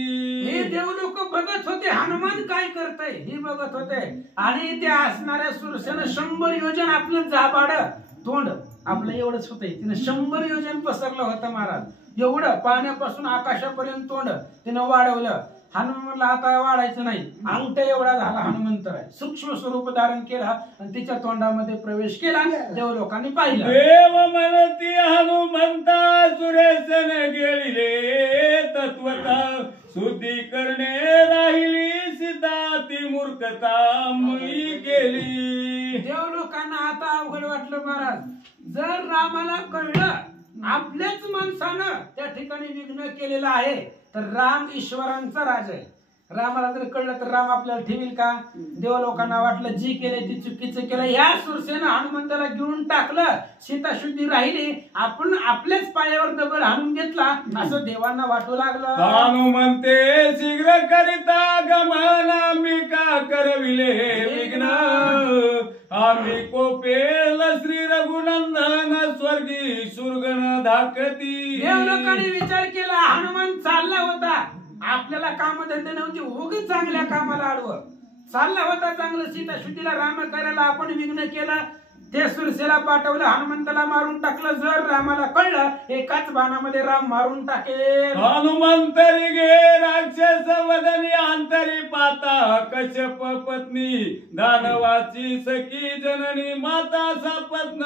हे देव लोक बघत होते हनुमान काय करतय हे बघत होते. आणि त्या असणाऱ्या सुरसेनं 100 योजन आपलं जाबाड तोंड आपलं एवढंच होतंय. तिनं 100 योजन पसरलं होतं महाराज. एवढं पाण्यापासून आकाशापर्यंत तोंड तिनं वाढवलं. हनुमान म्हणलं आता वाढायचं नाही. अंगठा एवढा झाला हनुमंत आहे. सूक्ष्म स्वरूप धारण केला आणि तिच्या तोंडामध्ये प्रवेश केला. देव लोकांनी पाहिलं. देव म्हणती हनुमंता सुरेशन गेलिले तत्वता शुद्धी करणे राहिली सीता ती मूर्खता मी केली. देव लोकांना आता अवघड वाटलं महाराज. जर रामाला कळलं आपल्याच माणसानं त्या ठिकाणी विघ्न केलेलं आहे तर राम ईश्वरांचा राज आहे. रामाला जर कळलं तर राम आपल्याला ठेवील का? देव लोकांना वाटलं जी केलंय ती चुकीचं केलं. या सुरसेनं हनुमंताला गिळून टाकलं. सीता शुद्धी राहिली. आपण आपल्याच पायावर दगड हाणून घेतला असं देवांना वाटू लागलं. हनुमंते शीघ्र करिता गमन आम्ही का करविले विघ्न आम्ही कोपेल श्री रघुनंदन स्वर्गी सुरगण धाकती. देव लोकांनी विचार केला हनुमान चालला होता. आपल्याला कामधंदे नव्हती. उगीच चांगल्या कामाला आडवं चालला होता. चांगलं सीता शुद्धीला राम करायला आपण विघ्न केलं. ते सुरसेला पाठवलं. हनुमंताला मारून टाकलं. जर रामाला कळलं एकाच बाणामध्ये राम मारून टाकेल. हनुमंतरी गे राक्षस वदनी अंतरी पाता कश्यप पत्नी दानवाची सखी जननी माता सपत्न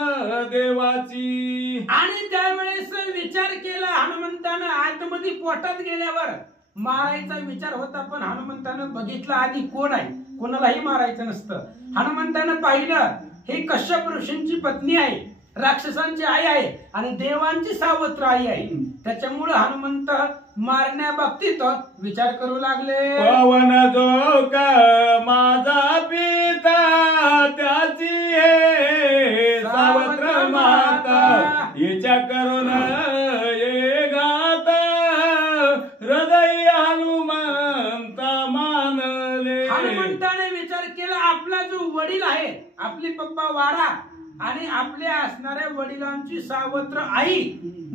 देवाची. आणि त्यावेळेस विचार केला हनुमंतानं. आतमध्ये पोटात गेल्यावर मारायचा विचार होता पण हनुमंतानं बघितलं आधी कोण आहे. कोणालाही मारायचं नसतं. हनुमंतानं पाहिलं हे कश्यप ऋषींची पत्नी आहे. राक्षसांची आई आहे आणि देवांची सावत्र आई आहे. त्याच्यामुळे हनुमंत मारण्याबाबतीत विचार करू लागले. पवन जो का माझा पिता त्याची हे सावत्र माता हिच्या करून ये गात हृदय हनुमंता मानले. हनुमंताने विचार केला आपला जो वडील आहे आपली पप्पा वारा आणि आपल्या असणाऱ्या वडिलांची सावत्र आई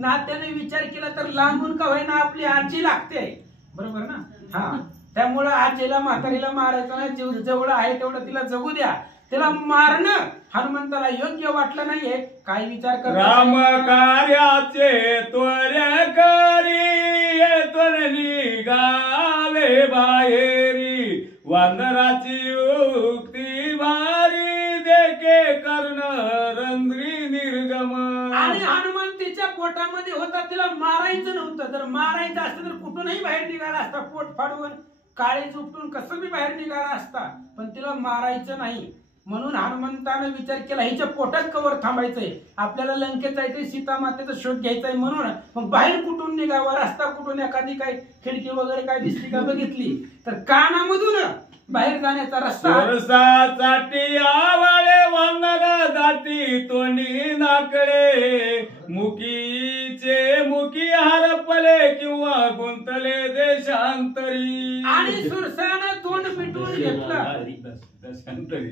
नात्याने विचार केला तर लांबून का होईना आपली आजी लागते. बरोबर ना? हा. त्यामुळे आजीला म्हातारीला मारायचं नाही. जेवढं आहे तेवढं तिला जगू द्या. तिला मारणं हनुमंताला योग्य वाटलं नाहीये. काय विचार कर राम कार्याचे त्वऱ्या करी त्वरणी गावे बाहेरी वानराची युक्ती भारी देखे कर्ण रंध्री निर्गम. आणि हनुमान तिच्या पोटामध्ये होता. तिला मारायचं नव्हतं. जर मारायचं असतं तर कुठूनही बाहेर निघाला असता. पोट फाडून काळी उपटून कसं बी बाहेर निघाला असता. पण तिला मारायचं नाही. म्हणून हनुमंतानं विचार केला हिच्या पोटात कवर थांबायचंय. आपल्याला लंकेत जायचंय. सीता मातेचा शोध घ्यायचाय. म्हणून मग बाहेर कुठून निघावा. रस्ता कुठून एखादी काय खिडकी वगैरे काय दिसली का बघितली तर कानामधून बाहेर जाण्याचा रस्ता. सरसा चाटी आवळे वानर दाटी तोंडी नाकडे मुकीचे मुकी हरपले किंवा गुंतले देशांतरी. आणि सुरसानं तोंड मिटवून घेतलं. दशांतरी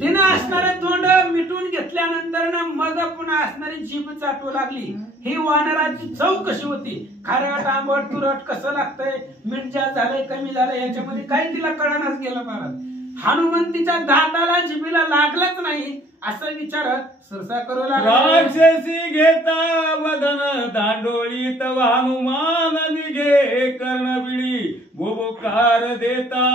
तिनं असणारं तोंड मिटून घेतल्यानंतर मग पुन्हा असणारी जीभ चाटू लागली. ही वानराची चव कशी होती. खारट आंबट तुरट कसं लागतंय. मीठ जास्त झालंय कमी झालंय याच्यामध्ये काही तिला कळणाच गेलं महाराज. हनुमंतीच्या दाताला जिभेला लागलाच नाही असा विचार सरसा करू लागला. राक्षसी घेता वदन दांडोळी तव हनुमान निघे कर्णबिडी बोबोकार देता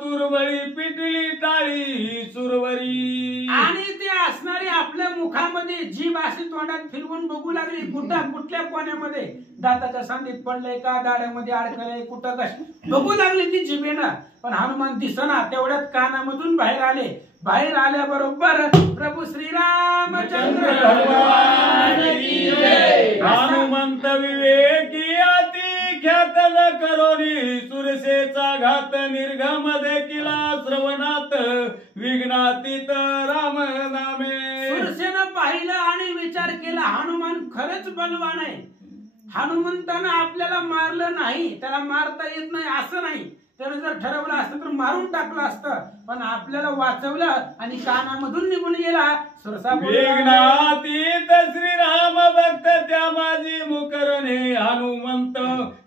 तुरबळी पिटली टाळी सुरवरी. आणि ते असणारी आपल्या मुखामध्ये जीभ अशी तोंडात फिरवून बघू लागली कुठं कुठल्या कोण्यामध्ये दाताच्या सांधीत पडलंय का दाड्यामध्ये अडकलंय कुठं कश बघू लागली ती जिभेनं. पण हनुमान दिसना तेवढ्यात कानामधून बाहेर आले. बाहेर आल्याबरोबर प्रभू श्रीरामचंद्र भगवान की जय. हनुमंत विवेकी अति ख्यात न करोनी सुरसेचा घात निर्घामध्ये किला श्रवणात विघ्नातीत राम नामे. सुरसेनं पाहिलं आणि विचार केला हनुमान खरंच बलवान आहे. हनुमंतानं आपल्याला मारलं नाही त्याला मारता येत नाही असं नाही. त्यानं जर ठरवलं असतं तर मारून टाकलं असतं पण आपल्याला वाचवलं आणि कानामधून निघून गेला. सुरसा विघ्नातीत श्रीराम भक्त त्या माझी मुकरणे हनुमंत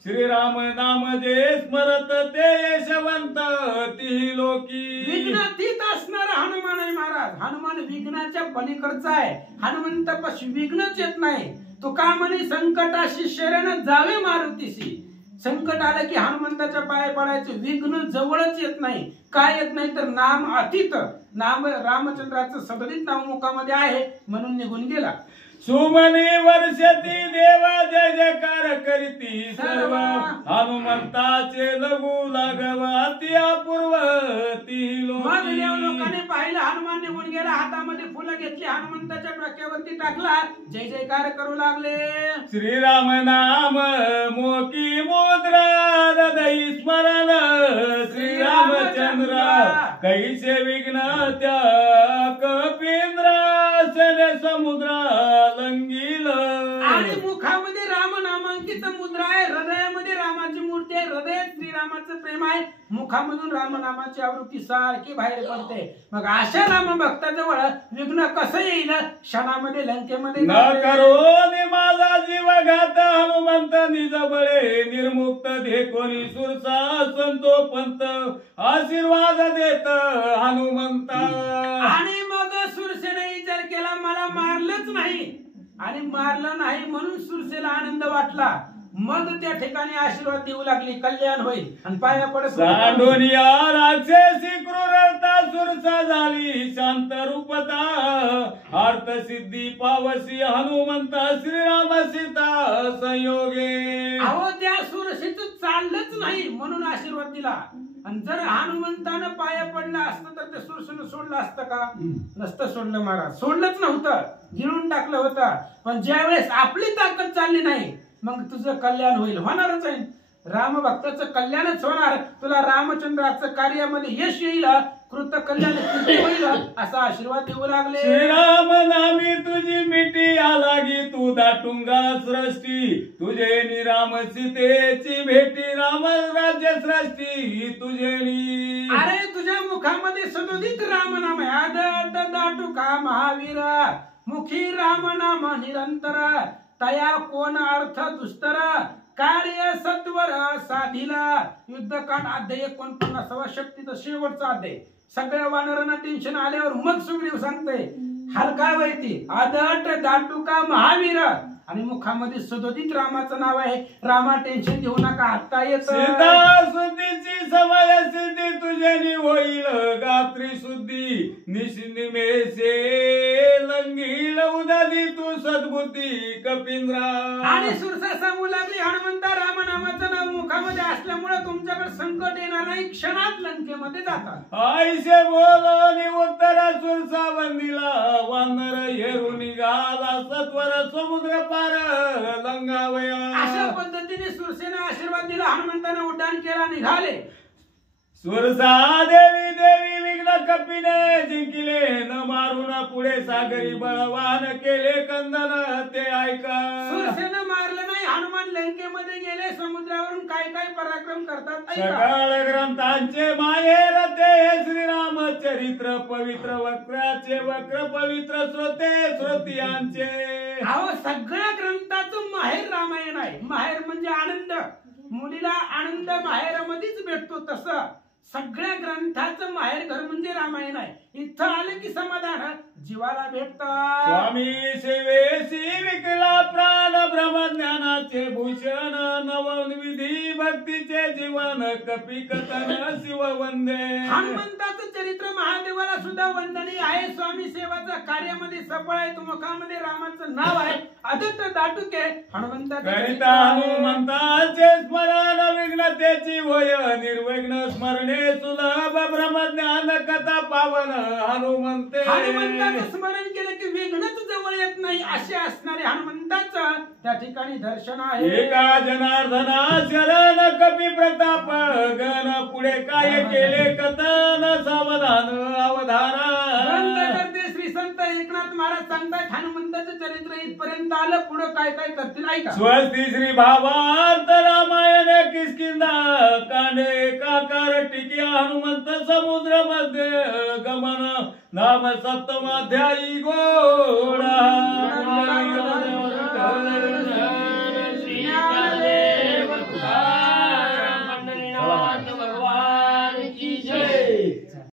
श्रीराम नाम जे स्मरत ते यशवंत ती लोकी. विघ्नातीत असणारा हनुमान आहे महाराज. हनुमान विघ्नाच्या पलीकडचा आहे. हनुमंतापाशी विघ्नच येत नाही. तो का म्हणे संकटाशी शरण जावे मारुतीशी. संकट आलं की हनुमंताच्या पाया पडायचे. विघ्न जवळच येत नाही. काय येत नाही तर नाम अतीत नाम रामचंद्राचं सदरीत नाव मुखामध्ये आहे म्हणून निघून गेला. सुमनी वर्षती देवा जय जयकार करीती सर्व हनुमंताचे लघु लागव अति अपूर्व ती मग देव लोकी. लोकांनी पाहिलं हनुमान निघून गेला. हातामध्ये फुलं घेतली हनुमंताच्या डोक्यावरती टाकला. जय जयकार करू लागले. श्रीराम नाम मोकी मुद्रा हृदयी स्मरण श्रीरामचंद्र कैसे विघ्न त्या कपिंद्रासन समुद्रा लंगील. आणि मुखामध्ये राम नामांकित मुद्रा आहे. हृदयामध्ये रामाची मूर्ती आहे. हृदयात श्रीरामाचं प्रेम आहे. मुखामधून रामनामाची आवृत्ती सारखी बाहेर पडते. मग अशा राम भक्ताजवळ विघ्न कसं येईल. क्षणामध्ये लंकेमध्ये न करो माझा जीव घात हनुमंत निज बळे निर्मुक्त देखोनी सुरसा संतो पंत आशीर्वाद देत हनुमंता. आणि मग सुरसेने विचार केला मला मारलंच नाही आणि मारलं नाही म्हणून सुरसेला आनंद वाटला. मग त्या ठिकाणी आशीर्वाद देऊ लागली कल्याण होईल आणि पाया पडत सांडोनिया राक्षसी क्रूरता सुरसा झाली शांत रूपता अर्थ सिद्धी पावसी हनुमंता श्रीराम सीता संयोगे. अहो त्या सुरसेचं चाललंच नाही म्हणून आशीर्वाद दिला. आणि जर हनुमंतानं पाया पडलं असतं तर त्या सुरसेनं सोडलं असतं का. नसतं सोडलं महाराज. सोडलंच नव्हतं. गिळून टाकलं होतं. पण ज्यावेळेस आपली ताकद चालली नाही मग तुझं कल्याण होईल. होणारच आहे. राम भक्ताचं कल्याणच होणार. तुला रामचंद्राचं कार्यामध्ये यश येईल कृत कल्याण होईल असा आशीर्वाद देऊ लागले. श्रीराम नामी तुझी मिठी आलागी तू दाटुंगा सृष्टी तुझे नि राम सीतेची भेटी राम राज्य सृष्टी तुझे. अरे तुझ्या मुखामध्ये सदोदित राम नाम आहे. आदट दाटुका महावीर मुखी राम नाम निरंतर तया कोण अर्थ दुस्तर कार्य सत्वर साधिला. युद्धकांड अध्याय 49 शक्तीचा शेवटचा अध्याय. सगळ्या वानरांना टेन्शन आल्यावर मग सुग्रीव सांगते हलका वैती आदट दाटुका महावीर आणि मुखामध्ये सदोदित रामाचं नाव आहे. रामा टेन्शन घेऊ नका आता येत. सीता शुद्धीची समय सिद्धी तुझे होईल गात्री शुद्धी निशिनिमेषे लंगील उदादी तू सद्बुद्धी कपिंद्रा. आणि सुरसा सांगू लागली हनुमंता राम नामाचं नाव मुखामध्ये असल्यामुळे तुमच्याकडे संकट येणार नाही. क्षणात लंकेमध्ये जातात. आईशे बोलवणी उत्तर सुरसा वंदिला वानर हेरू निघाला सत्वर समुद्र पार लंगावया. अशा पद्धतीने सुरसेने आशीर्वाद दिला. हनुमंताने उड्डाण केला निघाले. सुरसा देवी देवी विघ्न कपिने जिंकिले न मारून पुढे सागरी बळवान केले कंदन ते ऐका. सुरसेनं मारलं नाही. हनुमान लंकेमध्ये गेले. समुद्रावरून काय काय पराक्रम करतात ऐका. सकाळ ग्रंथांचे माहेर ते श्रीराम चरित्र पवित्र वक्राचे वक्र पवित्र श्रोते श्रोतियांचे. अहो सगळ्या ग्रंथाचं माहेर रामायण आहे. माहेर म्हणजे आनंद. मुलीला आनंद माहेरामध्येच भेटतो तसं सगळ्या ग्रंथाचं माहेर घर म्हणजे रामायण आहे. इथं आलं की समाधान जीवाला भेटतं. स्वामी सेवेसी विकला प्राण ब्रह्मज्ञानाचे भूषण नवविधी भक्तीचे जीवन कपी कथन शिव वंदे. हनुमंताचं चरित्र महादेवाला सुद्धा वंदनीय आहे. स्वामी सेवाचा कार्यामध्ये सफळ आहे. मुखामध्ये रामाचं नाव आहे. आदित्य दाटुके हनुमंताचं गणित चरित्र आहे. हनुमंताचे स्मरण विघ्नतेची होय निर्विघ्न स्मरणे सुलभ ब्रह्मज्ञान कथा पावन हनुमंते. हनुमंताचं स्मरण केलं की विघ्नच जवळ येत नाही असे असणारे हनुमंताचं त्या ठिकाणी दर्शन आहे. एका जनार्दना शरण कपी प्रताप गण पुढे काय केले कथन सावधान अवधाना. ग्रंथकर्ते श्री संत एकनाथ महाराज सांगतात हनुमंताचं चरित्र इथपर्यंत आलं. पुढे काय काय करतील ऐका. स्वस्ती श्री भावार्थ रामायण किष्किंधा कांडे एकाकार टिकिया हनुमंत समुद्र मध्ये गमन नाम सप्तमाध्यायी गो